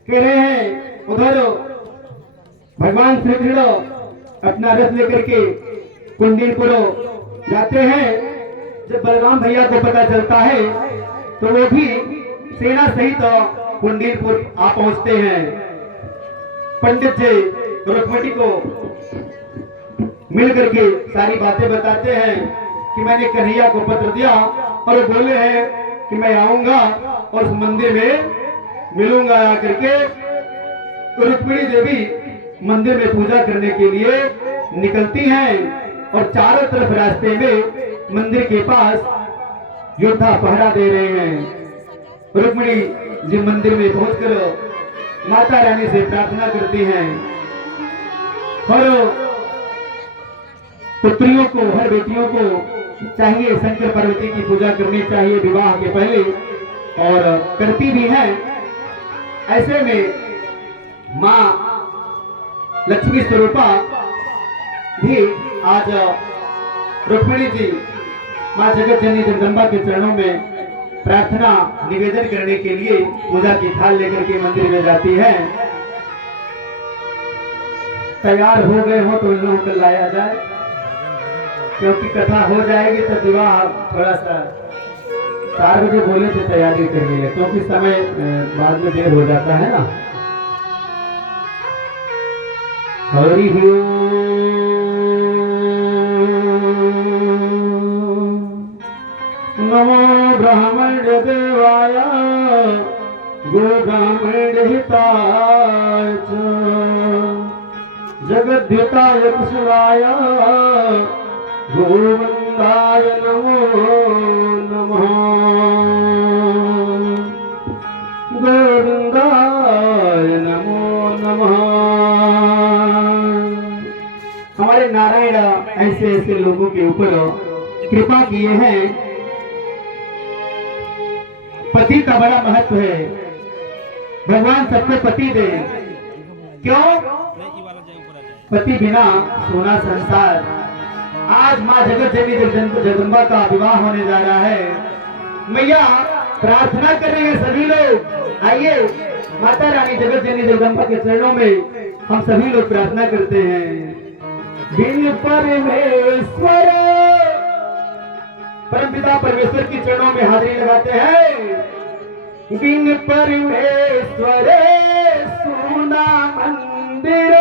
कह रहे हैं उधर भगवान श्री कृष्ण अपना रथ लेकर के कुंडीपुर जाते हैं। जब बलराम भैया को पता चलता है तो वो भी सेना सहित कुंडीपुर आ पहुंचते हैं। पंडित जी रुक्मिणी को मिल करके सारी बातें बताते हैं कि मैंने कन्हैया को पत्र दिया और वो बोले हैं कि मैं आऊंगा और उस मंदिर में मिलूंगा। आकर के रुक्मिणी देवी मंदिर में पूजा करने के लिए निकलती हैं और चारों तरफ रास्ते में मंदिर के पास योद्धा पहरा दे रहे हैं। रुक्मिणी जी मंदिर में पहुंचकर माता रानी से प्रार्थना करती हैं और पुत्रियों को, हर बेटियों को चाहिए शंकर पार्वती की पूजा करनी चाहिए विवाह के पहले, और करती भी हैं। ऐसे में मां लक्ष्मी स्वरूपा भी आज रुक्मिणी जी मां जगत जननी जगदम्बा के चरणों में प्रार्थना निवेदन करने के लिए पूजा की थाल लेकर के मंदिर में जाती है। तैयार हो गए हो तो इन लोगों को लाया जाए, क्योंकि कथा हो जाएगी तो विवाह थोड़ा सा 4 बजे बोले थे तैयारी करिए, क्योंकि समय बाद में देर हो जाता है ना। हरि नमो ब्राह्मण देवाय गो ब्राह्मण हिताय जगद्धिताय कुशलाय गोवंदाय गोविंदाय नमो नमः, गोविंदाय नमो नमः। हमारे नारायण ऐसे ऐसे लोगों के ऊपर कृपा किए हैं। पति का बड़ा महत्व है, भगवान सबको पति दे। क्यों? पति बिना सोना संसार। आज माँ जगत जननी जगदम्बा का विवाह होने जा रहा है। मैया प्रार्थना कर रहे हैं सभी लोग। आइए माता रानी जगत जननी जगदम्बा के चरणों में हम सभी लोग प्रार्थना करते हैं। बिन परमेश्वर, परमपिता परमेश्वर के चरणों में हाजिरी लगाते हैं। बिन परमेश्वर सुना मंदिर,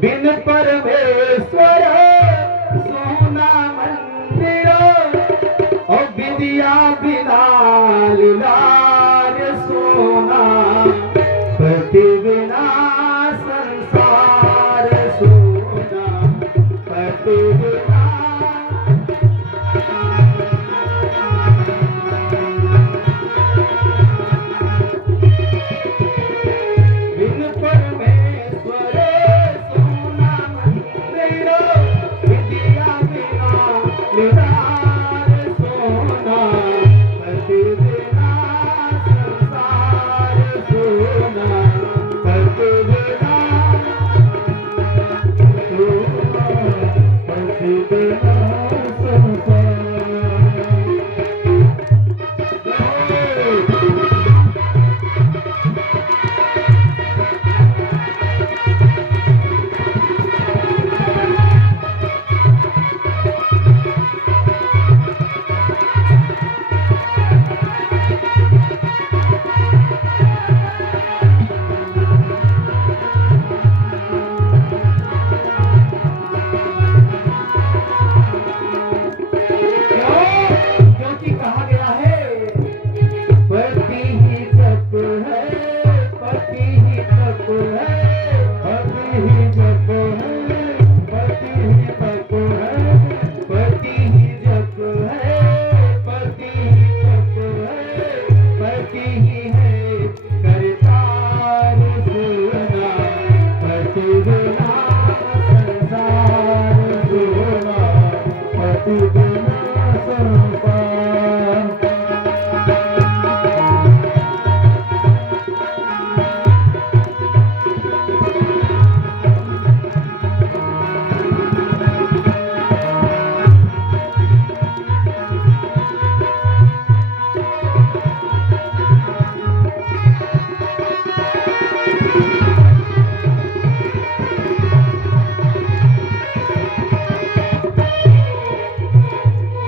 बिन परमेश्वर सुना मंदिर, और विद्या बिना लाल सोना, पति बिना संसार सोना, पति बिना। बिन परमेश्वर सोना मंदिर, विद्या बिना लाल सोना, पति बिना संसार सोना, पति बिना सोना, पति बिना संसार। क्योंकि कहा गया है पति ही जप है, पति ही तप है, पति ही जप है, पति ही तप है, पति ही जप है, पति ही तप है, पति ही है करतार सोना, पति बिना संसार सोना, पति बिना संसार।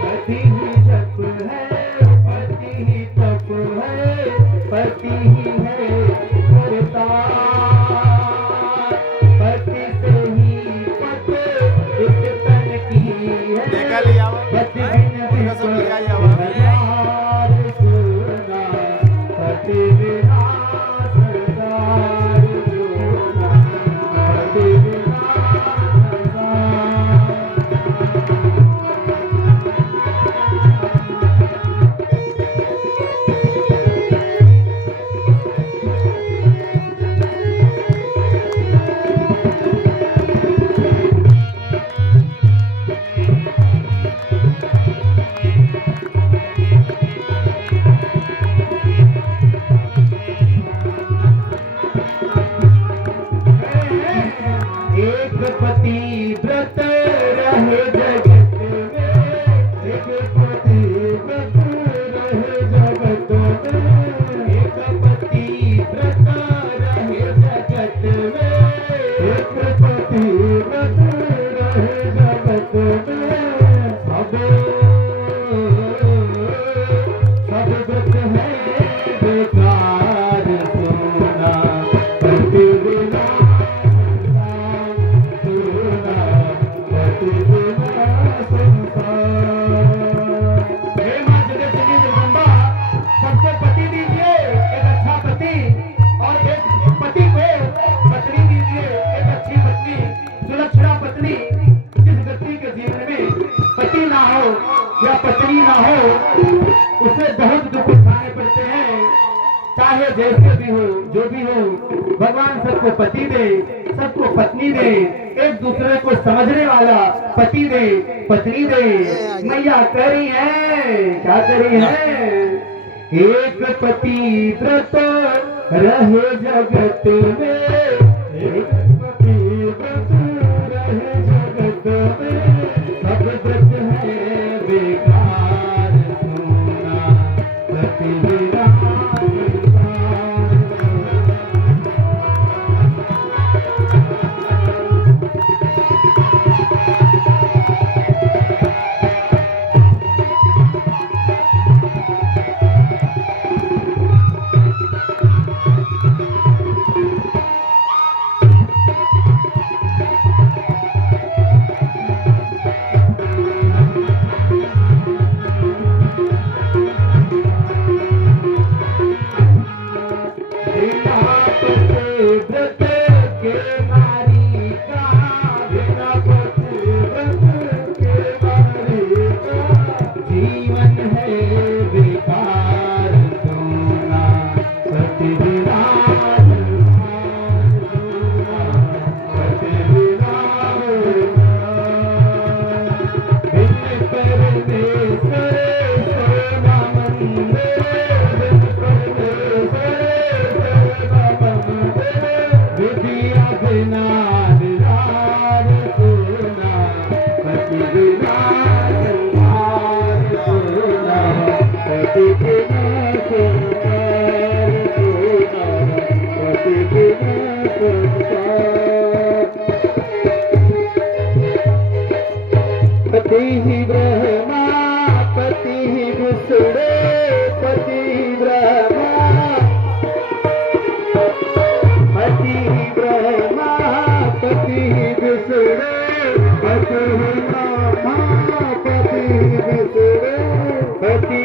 पति ही जप है, पति ही तप है, पति ही है करतार, पति से ही पत इस तन की है, पति बिन विकार सोना, पति बिना संसार सोना, पति बिना एक पति व्रत रहे जगत में, एक पति व्रत रहे जगत में, एक पति व्रत रहे जगत में, एक पति व्रत रहे जगत में। सब व्रत है बेकार सोना, पति बिना हे माँ पत्नी ना हो उसे बहुत दुख उठाने पड़ते हैं। चाहे जैसे भी हो, जो भी हो, भगवान सबको पति दे, सबको पत्नी दे, एक दूसरे को समझने वाला पति दे, पत्नी दे। मैया कह रही है, क्या कह रही है? एक पति व्रत रहे जगत में, एक पति व्रत रहे जगत में, सब व्रत है बेकार सोना पति बिना पति ही ब्रह्मा पति ही विष्णु पति ब्रह्मा पति ही ब्रह्मा पति ही विष्णु पति ही ब्रह्मा पति ही विष्णु पति